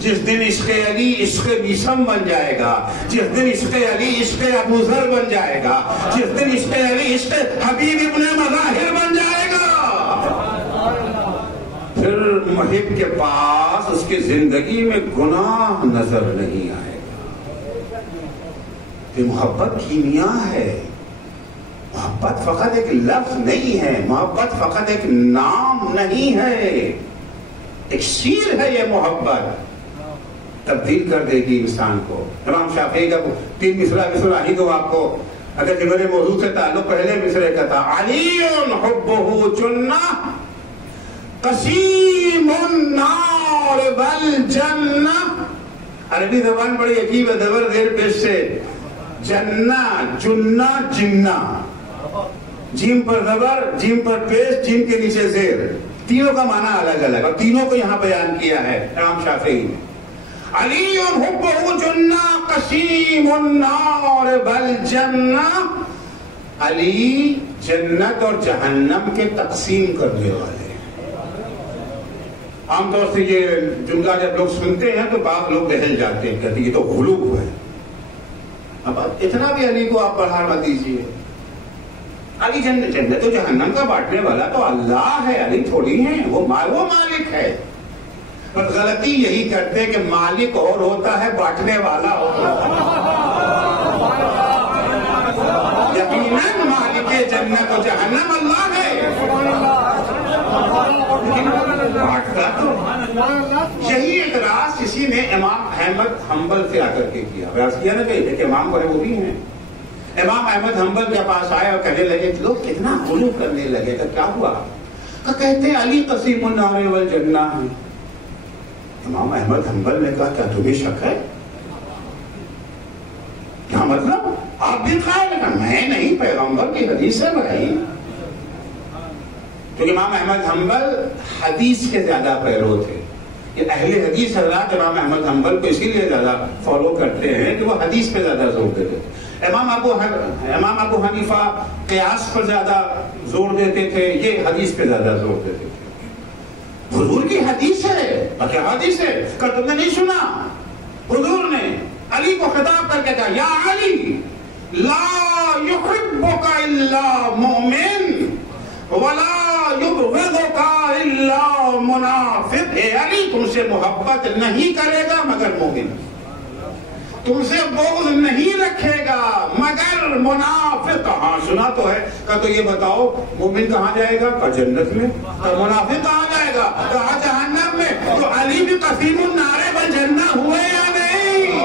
جس دن عشق علی عشق بیسم بن جائے گا، جس دن عشق علی عشق ابو ذر بن جائے گا، جس دن عشق علی عشق حبیب ابن مظاہر بن جائے گا، پھر محب کے پاس اس کی زندگی میں گناہ نظر نہیں آئے گا۔ یہ محبت کیمیا ہے، محبت فقط ایک لفظ نہیں ہے، محبت فقط ایک نام نہیں ہے، ایک شیر ہے۔ یہ محبت تبدیل کر دے گی انسان کو۔ امام شافعی کا 3 مصرع ہی تو آپ کو، اگر کہ میرے موضوع سے تعلق پہلے مصرع کا تھا، علی حبہ جنہ قسیم النار والجنہ۔ عربی زبان بڑی عجیب ہے، زبر زیر پیش سے، جنہ جنہ جنہ، جیم پر زبر، جیم پر پیش، جیم کے نیچے زیر، تینوں کا معنی الگ الگ، اور تینوں کو یہاں بیان کیا ہے امام شافعی نے۔ علی حبہ جنہ قسیم النار والجنہ، علی جنت اور جہنم کے تقسیم کرنے والے۔ عام طور سے یہ جملہ جب لوگ سنتے ہیں تو بعض لوگ بہل جاتے ہیں، کہتے ہیں یہ تو غلو ہے۔ اب اتنا بھی علی کو آپ بڑھا مت دیجیے۔ علی جنت و جہنم کا بانٹنے والا تو اللہ ہے، علی تھوڑی ہے، وہ مالک ہے۔ بس غلطی یہی کرتے کہ مالک اور ہوتا ہے، بانٹنے والا اور ہوتا ہے۔ یقیناً مالک جنت و جہنم اللہ ہے، بانٹتا تو۔ یہی اعتراض کسی نے امام احمد حنبل سے آ کر کے کیا، بیان کیا نا کہ امام کو ہے وہ بھی ہیں۔ امام احمد حنبل کے پاس آئے اور کہنے لگے لوگ کتنا غلو کرنے لگے، تو کیا ہوا؟ کہتے ہیں علی قسیم النار والجنہ ہے۔ امام احمد حنبل نے کہا کیا تمہیں شک ہے؟ کیا مطلب؟ آپ بھی قائل ہیں؟ میں نہیں، پیغمبر کی حدیث ہے بھائی۔ تو امام احمد حنبل حدیث کے زیادہ پیرو تھے۔ یہ اہل حدیث حضرات امام احمد حنبل کو اسی لیے زیادہ فالو کرتے ہیں کہ وہ حدیث پہ زیادہ زور دیتے تھے۔ امام ابو حنیفہ قیاس پر زیادہ زور دیتے تھے، یہ حدیث پہ زیادہ زور دیتے تھے۔ حضور کی حدیث ہے، کیا حدیث ہے؟ کہ تم نے نہیں سنا؟ حضور نے علی کو خطاب کر کے کہا یا علی لا یحبک الا مومن ولا یبغضک الا منافق۔ اے علی تم سے محبت نہیں کرے گا مگر مومن، تم سے بغض نہیں رکھے گا مگر منافق۔ ہاں سنا تو ہے۔ کہا تو یہ بتاؤ مومن کہاں جائے گا؟ کہا جنت میں۔ کہا منافق کہاں جائے گا؟ کہا جہنم میں۔ تو علی بھی قسیم النار والجنہ ہوئے یا نہیں؟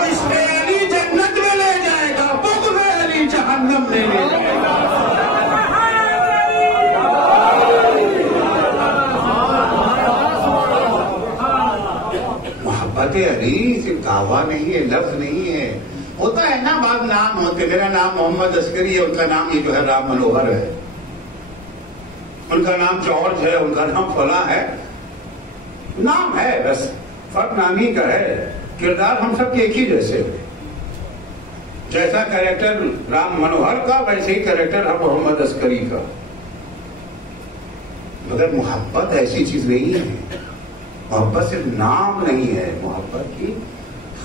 عشق علی جنت میں لے جائے گا، بغض علی جہنم میں لے جائے گا۔ محبت علی صرف دعویٰ نہیں ہے، لفظ نہیں ہے۔ ہوتا ہے نا بعض نام ہوتے، میرا نام محمد عسکری ہے، ان کا نام یہ جو ہے رام منوہر ہے، ان کا نام جارج ہے، ان کا نام فلاں ہے، نام ہے بس، فرق نامی کا ہے، کردار ہم سب کے ایک ہی جیسے ہیں۔ جیسا کریکٹر رام منوہر کا ویسے ہی کریکٹر ہے محمد عسکری کا۔ مگر محبت ایسی چیز نہیں ہے، محبت صرف نام نہیں ہے، محبت کی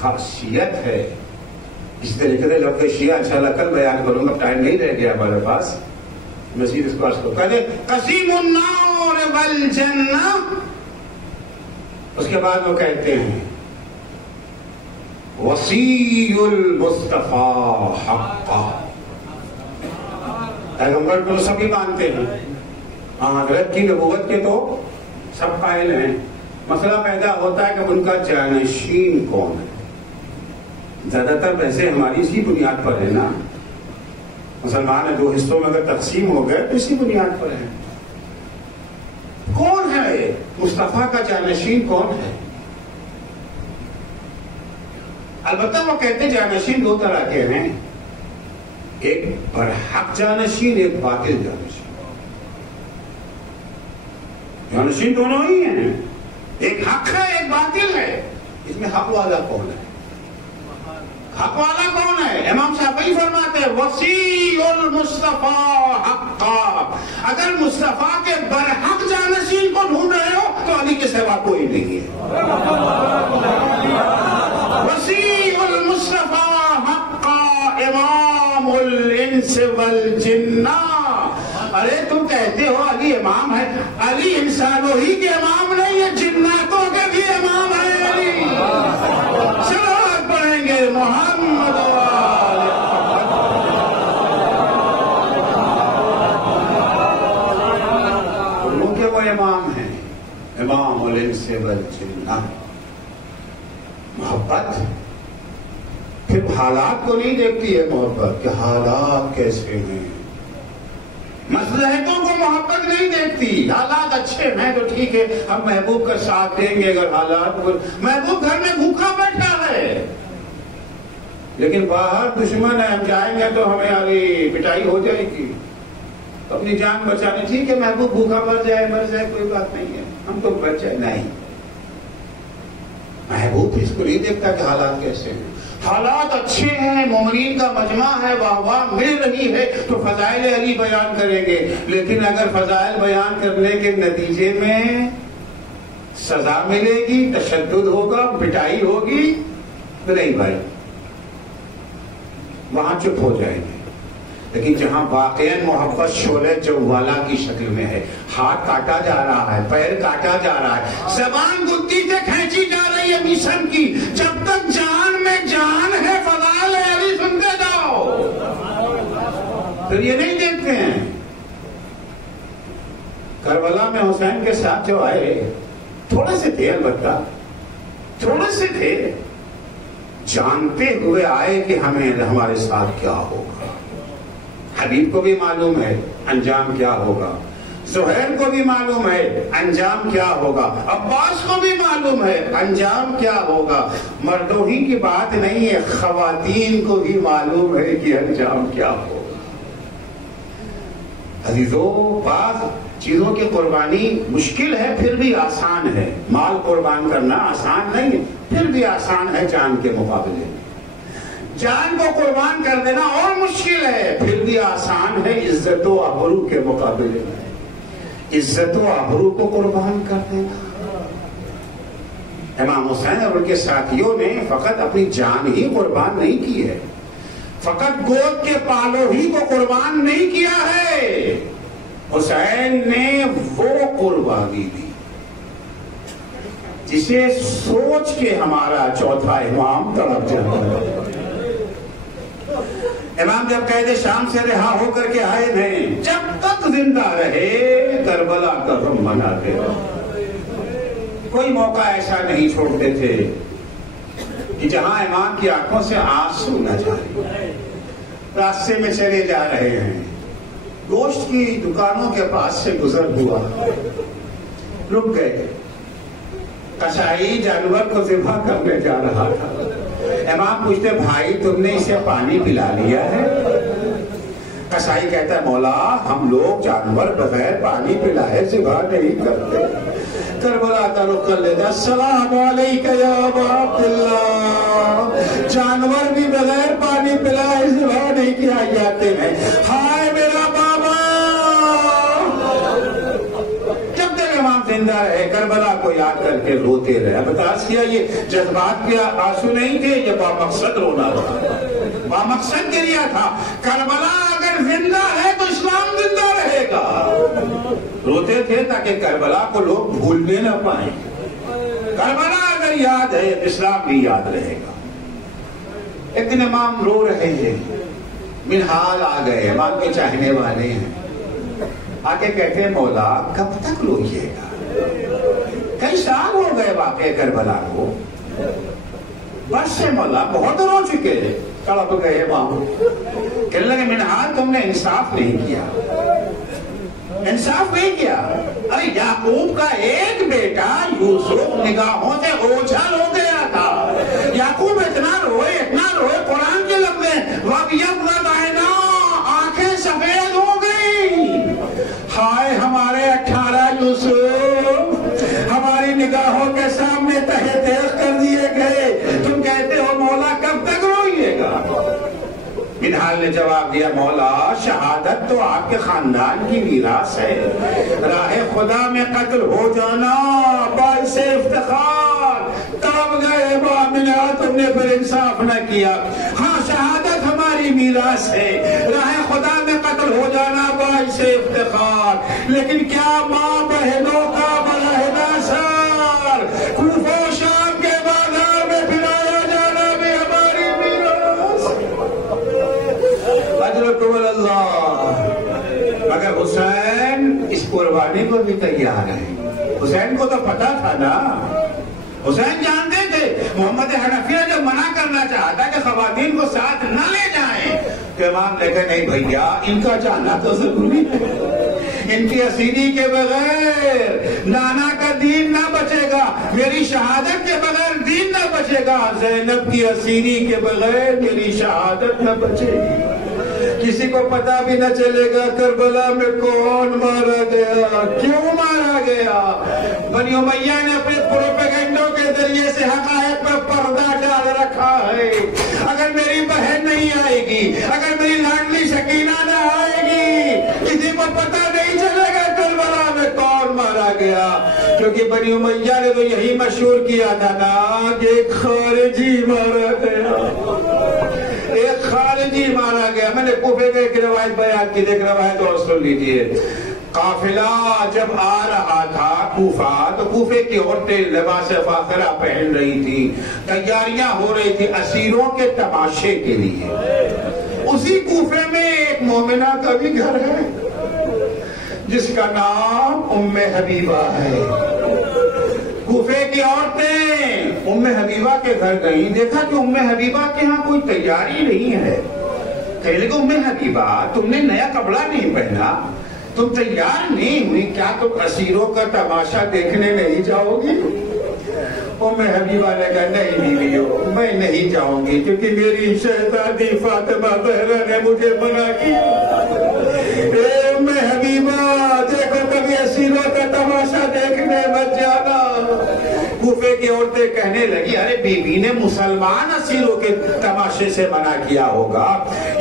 خاصیت ہے۔ اس طریقے سے لفظ شیعہ انشاءاللہ کل بیان کروں گا، ٹائم نہیں رہ گیا ہمارے پاس، مزید اس بات کو کہتے قسیم النار والجنہ۔ اس کے بعد وہ کہتے ہیں وصی المصطفیٰ حقا۔ پیغمبر کو سبھی مانتے ہیں، حضرت کی نبوت کے تو سب قائل ہیں۔ مسئلہ پیدا ہوتا ہے کہ ان کا جانشین کون ہے۔ زیادہ تر ویسے ہماری اسی بنیاد پر ہے نا، مسلمان دو حصوں میں اگر تقسیم ہو گئے تو اسی بنیاد پر ہے۔ کون ہے مصطفیٰ کا جانشین کون ہے؟ البتہ وہ کہتے ہیں جانشین دو طرح کے ہیں، ایک برحق جانشین، ایک باطل جانشین۔ جانشین دونوں ہی ہیں، ایک حق ہے ایک باطل ہے۔ اس میں حق والا کون ہے؟ حق والا کون ہے؟ امام شافعی فرماتے ہیں وسیع المصطفیٰ حقا، اگر مصطفیٰ کے برحق جانشین کو ڈھونڈ رہے ہو تو علی کے سوا کوئی نہیں ہے۔ وسیع المصطفیٰ حقا امام الانس والجنہ۔ ارے تم کہتے ہو علی امام ہے، علی انسانوں ہی کے امام نہیں ہے، جناتوں کے بھی امام ہے علی۔ صلوات پڑھیں گے محمد ان کے وہ امام ہیں، امام الانس والجنہ۔ محبت پھر حالات کو نہیں دیکھتی ہے محبت کہ حالات کیسے ہیں، مصلحتوں کو محبت نہیں دیکھتی۔ حالات اچھے ہیں تو ٹھیک ہے، ہم محبوب کا ساتھ دیں گے۔ اگر حالات محبوب گھر میں بھوکا بیٹھا ہے لیکن باہر دشمن ہے، ہم جائیں گے تو ہمیں آگے پٹائی ہو جائے گی، اپنی جان بچانے ٹھیک ہے، محبوب بھوکا مر جائے کوئی بات نہیں ہے، ہم تو بچ جائے نہیں۔ محبوب اس کو نہیں دیکھتا کہ حالات کیسے ہیں۔ حالات اچھے ہیں، مومنین کا مجمع ہے، واہ واہ مل رہی ہے تو فضائل علی بیان کریں گے، لیکن اگر فضائل بیان کرنے کے نتیجے میں سزا ملے گی، تشدد ہوگا، پٹائی ہوگی تو نہیں بھائی، وہاں چپ ہو جائیں گے۔ لیکن جہاں واقعاً محبت شعلہ جوالا کی شکل میں ہے، ہاتھ کاٹا جا رہا ہے، پیر کاٹا جا رہا ہے، زبان گدی سے کھینچی جا رہی ہے مشن کی، جب تک جان میں جان ہے فضائل علی سنتے جاؤ۔ پھر یہ نہیں دیکھتے ہیں کربلا میں حسین کے ساتھ جو آئے تھوڑے سے تھے، البتہ تھوڑے سے تھے، جانتے ہوئے آئے کہ ہمارے ساتھ کیا ہوگا۔ حبیب کو بھی معلوم ہے انجام کیا ہوگا، زہیر کو بھی معلوم ہے انجام کیا ہوگا، عباس کو بھی معلوم ہے انجام کیا ہوگا۔ مردوں ہی کی بات نہیں ہے، خواتین کو بھی معلوم ہے کہ انجام کیا ہوگا۔ عزیزوں، بعض چیزوں کی قربانی مشکل ہے پھر بھی آسان ہے۔ مال قربان کرنا آسان نہیں ہے، پھر بھی آسان ہے جان کے مقابلے میں۔ جان کو قربان کر دینا اور مشکل ہے، پھر بھی آسان ہے عزت و آبرو کے مقابلے میں۔ عزت و آبرو کو قربان کر دینا۔ امام حسین اور ان کے ساتھیوں نے فقط اپنی جان ہی قربان نہیں کی ہے، فقط گود کے پالوں ہی کو قربان نہیں کیا ہے، حسین نے وہ قربانی دی جسے سوچ کے ہمارا چوتھا امام تڑپ جاتا ہے۔ امام جب قید شام سے رہا ہو کر کے آئے ہیں، جب تک زندہ رہے کربلا کا غم مناتے رہے، کوئی موقع ایسا نہیں چھوڑتے تھے کہ جہاں امام کی آنکھوں سے آنسو نہ جائے۔ راستے میں چلے جا رہے ہیں، گوشت کی دکانوں کے پاس سے گزر ہوا، رک گئے، قصائی جانور کو ذبح کرنے جا رہا تھا۔ امام پوچھتے بھائی تم نے اسے پانی پلا لیا ہے؟ قصائی کہتا ہے مولا ہم لوگ جانور بغیر پانی پلائے ذبح نہیں کرتے۔ کربلا کا رخ کر لیتا السلام علیکہ یا ابا عبداللہ، جانور بھی بغیر پانی پلائے ذبح نہیں کیا جاتے ہیں، ہائے میرا بابا۔ جب تک امام زندہ رہے کربلا کو یاد کر کے روتے رہے۔ بتاس کیا یہ جذبات کے آنسو نہیں تھے، یہ بامقصد رونا تھا، بامقصد گریا تھا۔ کربلا اگر زندہ ہے تو اسلام زندہ رہے گا۔ روتے تھے تاکہ کربلا کو لوگ بھولنے نہ پائیں، کربلا اگر یاد ہے اسلام بھی یاد رہے گا۔ ایک دن امام رو رہے ہیں، منحال آ گئے، امام کے چاہنے والے ہیں، آگے کہتے ہیں مولا کب تک روئیے گا؟ کئی سال ہو گئے واقعے کربلا کو، بس سے مولا بہت رو چکے، تڑپ گئے امام۔ کہنے لگے منحال تم نے انصاف نہیں کیا، انصاف نہیں کیا۔ ارے یعقوب کا ایک بیٹا یوسف نگاہوں سے اوجھل ہو گیا تھا، یعقوب اتنا روئے قرآن کے لفظ ہیں وَابْيَضَّتْ عَيْنَاهُ، آنکھیں سفید ہو گئی۔ ہائے ہمارے 18 یوسف ہماری نگاہوں کے سامنے تہے تیغ کر دیے گئے، تم کہتے ہو مولا کب تک روئیے نے جواب دیا مولا شہادت تو آپ کے خاندان کی میراث ہے، راہ خدا میں قتل ہو جانا باعث افتخار۔ تب گئے مومنہ تم نے پھر انصاف نہ کیا، ہاں شہادت ہماری میراث ہے، راہ خدا میں قتل ہو جانا باعث افتخار، لیکن کیا ماں بہنوں کا ملاحدہ سار کوفہ و شام کے بازار میں پھرایا جانا بھی ہماری میراث۔ اجرکم اللہ۔ مگر حسین اس قربانی کو بھی تیار ہے، حسین کو تو پتا تھا نا، حسین جانتے تھے محمد حنفیہ جب منع کرنا چاہتا کہ خواتین کو ساتھ نہ لے جائیں تو امام نے کہا نہیں بھیا ان کا جانا تو ضروری ہے، ان کی اسیری کے بغیر نانا کا دین نہ بچے گا، میری شہادت کے بغیر دین نہ بچے گا، زینب کی اسیری کے بغیر میری شہادت نہ بچے گی۔ کسی کو پتا بھی نہ چلے گا کربلا میں کون مارا گیا، کیوں مارا گیا۔ بنی امیہ نے اپنے پروپیگنڈوں کے ذریعے سے حقائق پر پردہ ڈال رکھا ہے، اگر میری بہن نہیں آئے گی، اگر میری لاڈلی سکینہ نہ آئے گی، کسی کو پتا نہیں چلے گا کربلا میں کون مارا گیا، کیونکہ بنی امیہ نے تو یہی مشہور کیا تھا نا کہ ایک خارجی مارا گیا، ایک خارجی مارا گیا۔ میں نے کوفے میں ایک روایت بیان کی، ایک روایت اور سن لیجئے۔ قافلہ جب آ رہا تھا کوفہ تو کوفے کی عورتیں لباس فاخرہ پہن رہی تھی، تیاریاں ہو رہی تھی اسیروں کے تماشے کے لیے۔ اسی کوفے میں ایک مومنہ کا بھی گھر ہے جس کا نام ام حبیبہ ہے۔ کوفے کی عورتیں ام حبیبہ کے گھر گئیں، دیکھا کہ ام حبیبہ کے ہاں کوئی تیاری نہیں ہے، کہنے لگے ام حبیبہ تم نے نیا کپڑا نہیں پہنا، تم تیار نہیں ہوئی، کیا تم اسیروں کا تماشا دیکھنے نہیں جاؤ گی؟ ام حبیبہ نے کہا نہیں بیویو میں نہیں جاؤں گی، کیونکہ میری شہزادی فاطمہ زہرا نے مجھے منع کیا۔ اے ام حبیبہ دیکھو کبھی اسیروں کا تماشا دیکھنے مت جانا۔ کوفے کی عورتیں کہنے لگی ارے بیوی نے مسلمان اسیروں کے تماشے سے منع کیا ہوگا،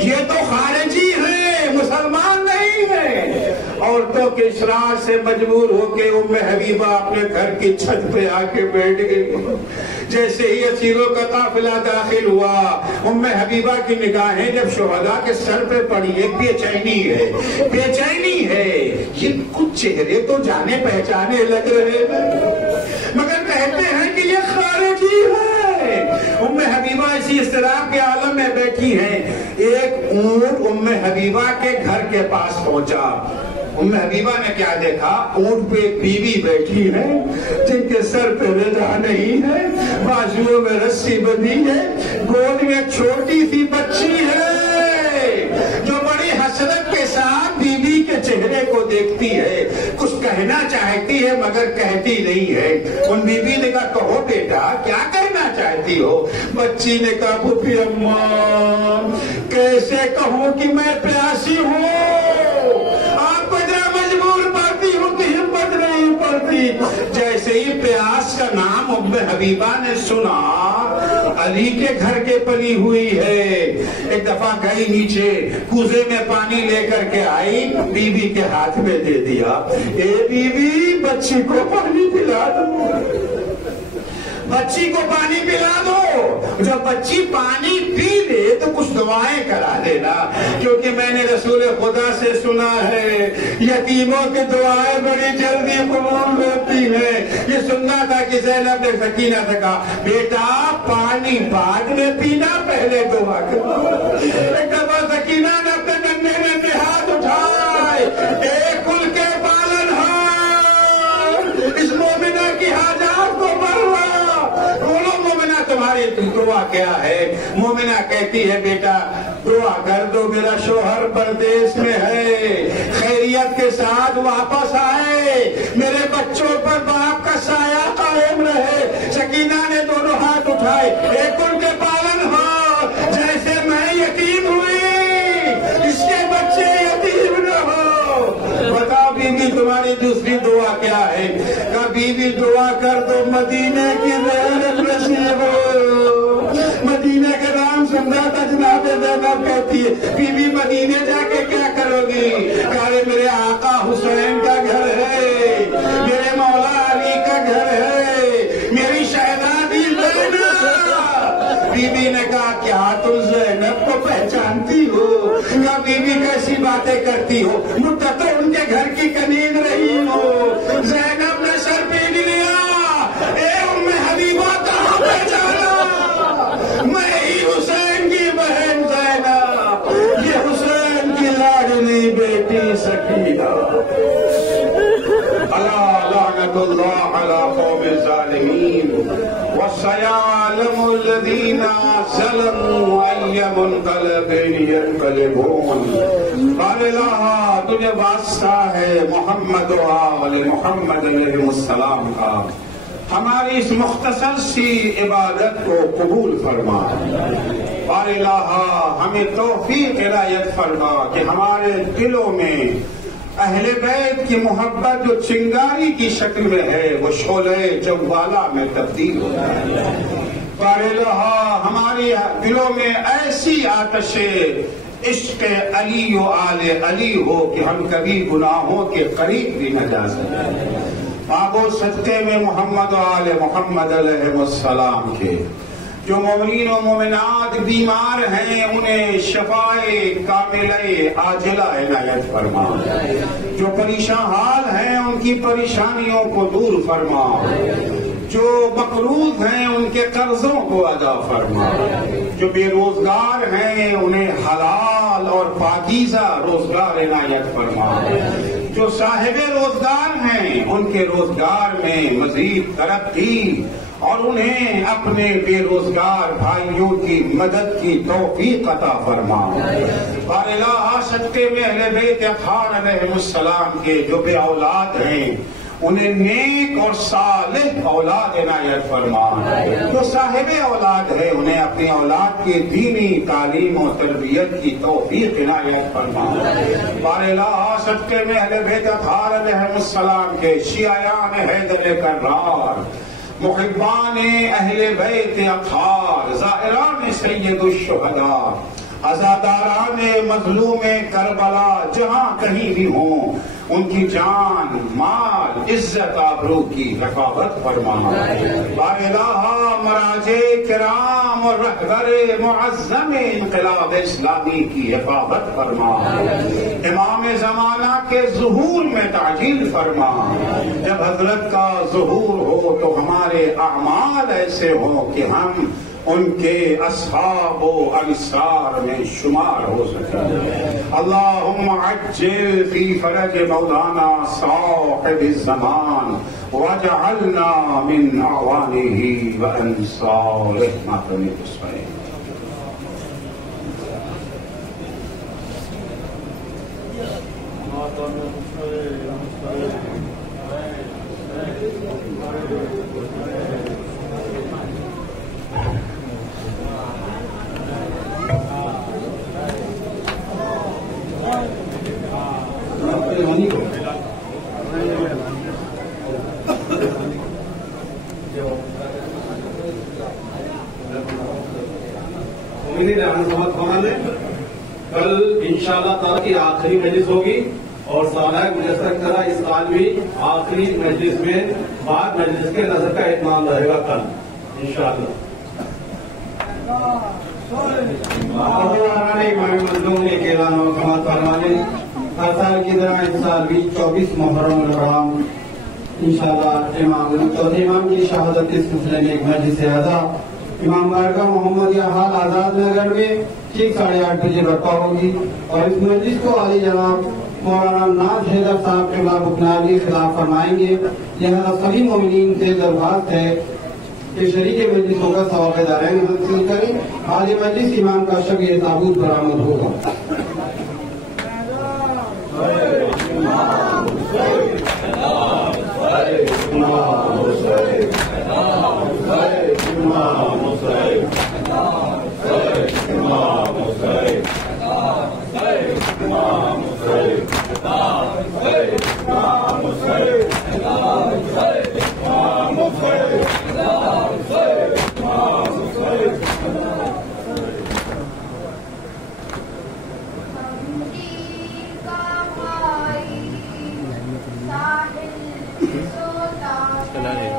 یہ تو خارجی ہیں مسلمان نہیں ہیں۔ عورتوں کے اشرار سے مجبور ہو کے ام حبیبہ اپنے گھر کی چھت پہ آ کے بیٹھ گئی۔ جیسے ہی اسیروں کا قافلہ داخل ہوا ام حبیبہ کی نگاہیں جب شہداء کے سر پہ پڑی، ایک بے چینی ہے، یہ کچھ چہرے تو جانے پہچانے لگ رہے ہیں مگر کہتے ہیں کہ یہ خارجی ہے۔ ام حبیبہ اسی اضطراب کے عالم میں بیٹھی ہیں، ایک اونٹ ام حبیبہ کے گھر کے پاس پہنچا۔ ام حبیبہ نے کیا دیکھا، اونٹ پہ ایک بیوی بیٹھی ہے جن کے سر پہ رضا نہیں ہے، بازوؤں میں رسی بندھی ہے، گود میں چھوٹی سی بچی ہے جو بڑی حسرت کے ساتھ بیوی کے چہرے کو دیکھتی ہے، کچھ کہنا چاہتی ہے مگر کہتی نہیں ہے۔ ان بیوی نے کہا کہو بیٹا کیا کہنا چاہتی ہو؟ بچی نے کہا پھوپھی اماں کیسے کہوں کہ میں پیاسی ہوں، آپ کو ذرا مجبور پاتی ہوں کہ ہمت نہیں پڑتی۔ جیسے ہی پیاس کا نام ام حبیبہ نے سنا، علی کے گھر کے پلی ہوئی ہے، ایک دفعہ گئی نیچے کوزے میں پانی لے کر کے آئی، بیوی کے ہاتھ میں دے دیا، اے بیوی بچی کو پانی پلا دو، بچی کو پانی پلا دو۔ جب بچی پانی پی لے تو کچھ دعائیں کرا دینا، کیونکہ میں نے رسول خدا سے سنا ہے یتیموں کی دعائیں بڑی جلدی قبول ہوتی ہیں۔ یہ سننا تھا کہ زینب نے سکینہ سے کہا بیٹا پانی بعد میں پینا پہلے دعا کرو۔ ایک دفعہ سکینہ نے اپنے ننھے ہاتھ اٹھائے، اے کل کے پالن ہار اس مومنہ کی حاجات کو بھروا۔ بولو مومنہ تمہاری دعا کیا ہے؟ مومنہ کہتی ہے بیٹا دعا کر دو میرا شوہر پردیس میں ہے، خیریت کے ساتھ واپس آئے، میرے بچوں پر باپ کا سایہ قائم رہے۔ سکینہ نے دونوں ہاتھ اٹھائے، ایک ان کے پالن ہو، جیسے میں یتیم ہوئی اس کے بچے یتیم نہ ہو۔ بتاؤ بیوی تمہاری دوسری دعا کیا ہے؟ کہ بیوی دعا کر دو مدینے کی زیارت نصیب ہو، مدینے کے نام سے سنا تھا جناب زینب کہتی ہے بی بی مدینے جا کے کیا کرو گی؟ کہے میرے آقا حسین کا گھر ہے، میرے مولا علی کا گھر ہے، میری شہزادی زینب۔ بی بی نے کہا کیا تم زینب کو پہچانتی ہو؟ کہا بی بی کیسی باتیں کرتی ہو، مدت تو ان کے گھر کی کنیز رہی ہو۔ زینب نے سر پیٹ لیا، اے ام حبیبہ کہاں پہچانا؟ میں ہی حسین کی بہن زینب، یہ حسین کی لاڈلی بیٹی سکینہ۔ الا لعنت اللہ علی قوم الظالمین وسيعلم الذين ظلموا أي منقلب ينقلبون۔ قال لها تجھے واسطہ ہے محمد و آل محمد علیہ السلام کا، ہماری اس مختصر سی عبادت کو قبول فرما۔ قال لها ہمیں توفیق عنایت فرما کہ ہمارے دلوں میں اہل بیت کی محبت جو چنگاری کی شکل میں ہے وہ شعلہ جوالا میں تبدیل ہو جائے۔ قال لها ہماری دلوں میں ایسی آتش عشق علی و آل علی ہو کہ ہم کبھی گناہوں کے قریب بھی نہ جا سکیں۔ آگو صدقے میں محمد و آل محمد علیہ السلام کے جو مومنین و مومنات بیمار ہیں انہیں شفائے کاملہ عاجلہ عنایت فرما، جو پریشان حال ہیں ان کی پریشانیوں کو دور فرما، جو مقروض ہیں ان کے قرضوں کو ادا فرما، جو بے روزگار ہیں انہیں حلال اور پاکیزہ روزگار عنایت فرما، جو صاحب روزگار ہیں ان کے روزگار میں مزید ترقی اور انہیں اپنے بے روزگار بھائیوں کی مدد کی توفیق عطا فرما۔ قال الہ صدقے میں اہل بیت اطہار علیہ السلام کے جو بے اولاد ہیں انہیں نیک اور صالح اولاد عنایت فرما، جو صاحب اولاد ہے انہیں اپنی اولاد کی دینی تعلیم و تربیت کی توفیق عنایت فرما۔ قال الہ صدقے میں اہل بیت اطہار علیہ السلام کے شیعیان حیدر کرار، محبان اہل بیت اطہار، زائران سید الشہداء، عزاداران مظلوم کربلا جہاں کہیں بھی ہوں ان کی جان مال عزت آبرو کی حفاظت فرما۔ قال الہ مراجع کرام اور رہبر معظم انقلاب اسلامی کی حفاظت فرما، امام زمانہ کے ظہور میں تعجیل فرما، جب حضرت کا ظہور ہو تو ہمارے اعمال ایسے ہوں کہ ہم ان کے اصحاب و انصار میں شمار ہو سکے۔ اللہم عجل فی فرج مولانا صاحب الزمان واجعلنا من اعوانہ وانصارہ ماتم حسین۔ کل انشاءاللہ تعالیٰ کی آخری مجلس ہوگی اور سالہ گزشتہ کی طرح اس سال بھی آخری مجلس میں بعد مجلس کے نظر کا اہتمام رہے گا کل انشاءاللہ۔ امام مظلوم نے اعلان و حکمت فرمانے ہر سال کی طرح اس سال بھی 24 محرم الحرام انشاءاللہ امام چوتھے امام کی شہادت کے سلسلے میں ایک مجلس اعزا امام بارگاہ محمدیہ حال آزاد نگر میں ٹھیک 8:30 بجے برپا ہوگی اور اس مجلس کو علی جناب مولانا ناز حیدر صاحب کے بعد بکناوی خطاب فرمائیں گے۔ لہذا سبھی مومنین سے درخواست ہے کہ شریک مجلس ہوگا ثواب دارین حاصل کریں۔ حال مجلس امام کا شب تابوت برآمد ہوگا۔ Amen.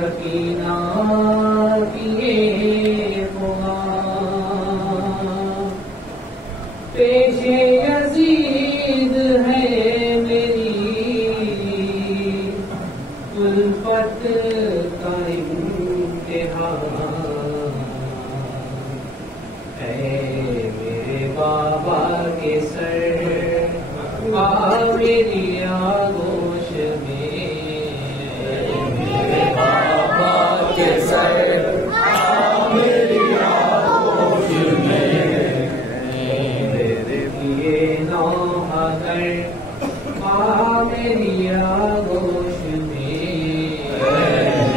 سکینہ کیے پیش یزید ہے میری الفت کا امتحان اے میرے بابا کے سر آ میری آغوش میں میرے بابا کے سر آ میری آغوش میں میرے لیے نوح گر آ میری آغوش میں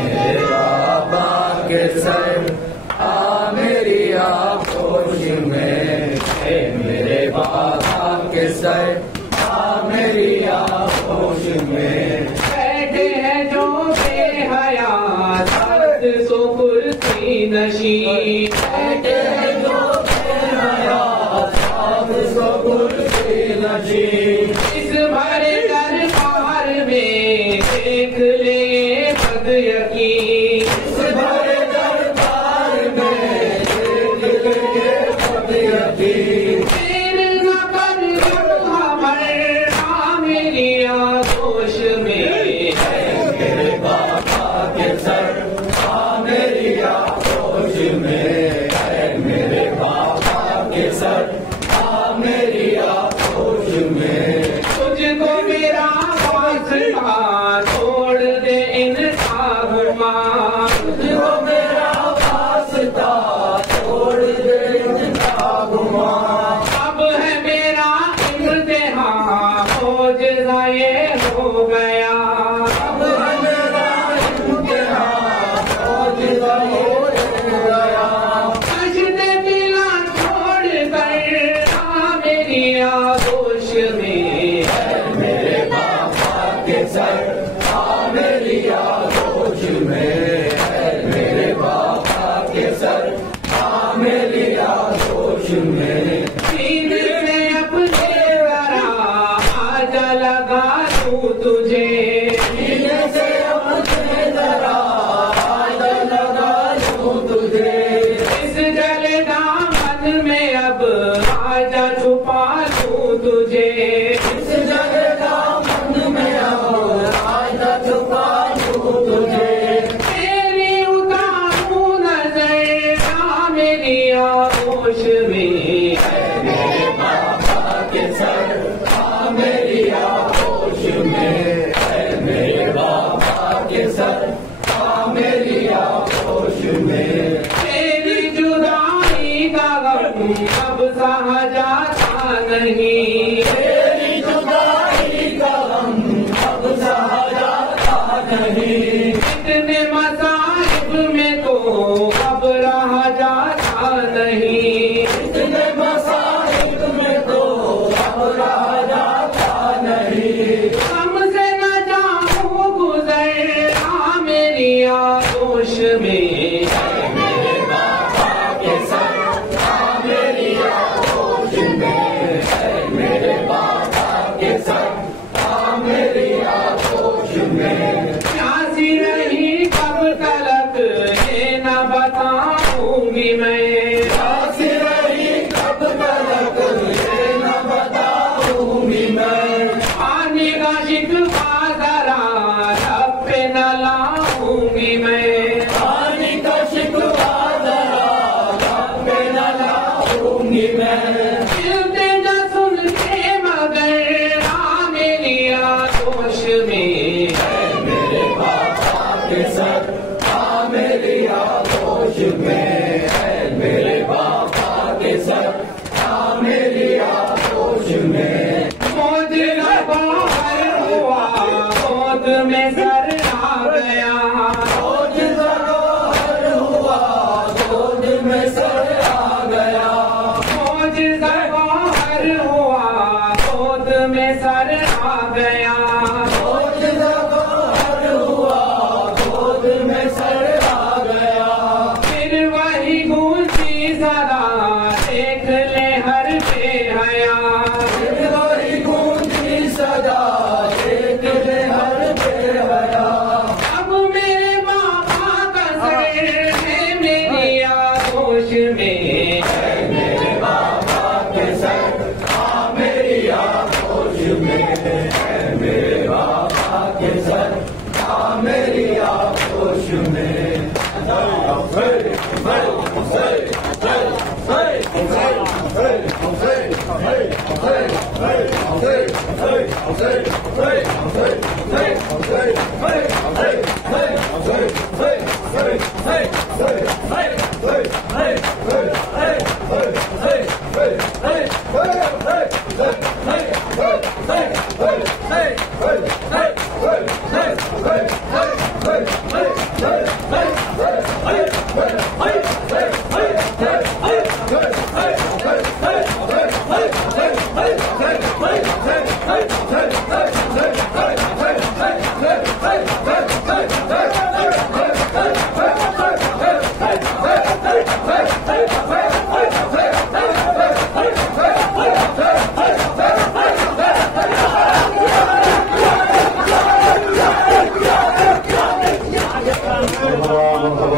میرے بابا کے سر آ میری آغوش میں میرے بابا کے سر آ میری آغوش میں بیٹھے ہیں جو بے حیا سخت سو کرسی نشین بیٹھے ہیں جو بے حیا سخت سو کرسی نشین اس بڑے دربار میں دیکھ لے بد یقین اس بڑے دربار میں دیکھ لے بد یقین آغوش میں میرے بابا کے سر آ میری آغوش میں میرے بابا کے سر آ میری آغوش میں تجھ کو میرا واسطہ چھوڑ دے ان آگماں تجھ کو میرا واسطہ چھوڑ دے ان آگماں اب ہے میرا امتحان موجزائے ہو گیا اب میرا امتحان موجزہ ہو گیا کشت دلا چھوڑ کر آ میری آغوش میں میرے بابا کے سر آ میری آغوش میں میرے بابا کے سر آ میری آغوش میں لگا دوں تجھے سے اپنے ذرا لگا دوں تجھے اس جلے دامن میں اب آجا چھپا دوں تجھے اس جلے دامن میں اب آجا چھپا دوں تجھے تیری اتاروں نظر آ میری آغوش میں میرے بابا کے سر میری آغوش میں میرے بابا کے سر آ میری آغوش میں تیری جدائی کا غم اب سہا جاتا نہیں تیری جدائی کا غم اب سہا جاتا نہیں اتنے مصائب میں تو اب رہا جاتا نہیں اتنے مصائب میں تو اب رہا جاتا ہم سے نہ جاؤں گزر آ میری آغوش میں میرے بابا کے سر آ میری آغوش میں میرے بابا کے سر آ میری آغوش میں پیاسی رہی کب تلک یہ نہ بتاؤں گی میں پیاسی رہی کب تلک یہ نہ بتاؤں گی میں پانی کا شکوہ ذرا لب پہ نہ لاؤں گی میں پانی کا شکوہ ذرا لب پہ نہ لاؤں گی میں دلتے نہ سن کے مگر آ میری آغوش میں میرے بابا کے سر آ میری آغوش میں میرے بابا کے سر آ میری آغوش میں موج باہر ہوا گود میں سر آ گیا موج باہر ہوا گود میں سر آ گیا موج باہر ہوا گود میں سر آ گیا موج باہر ہوا گود میں سر آ گیا پھر وہ محمد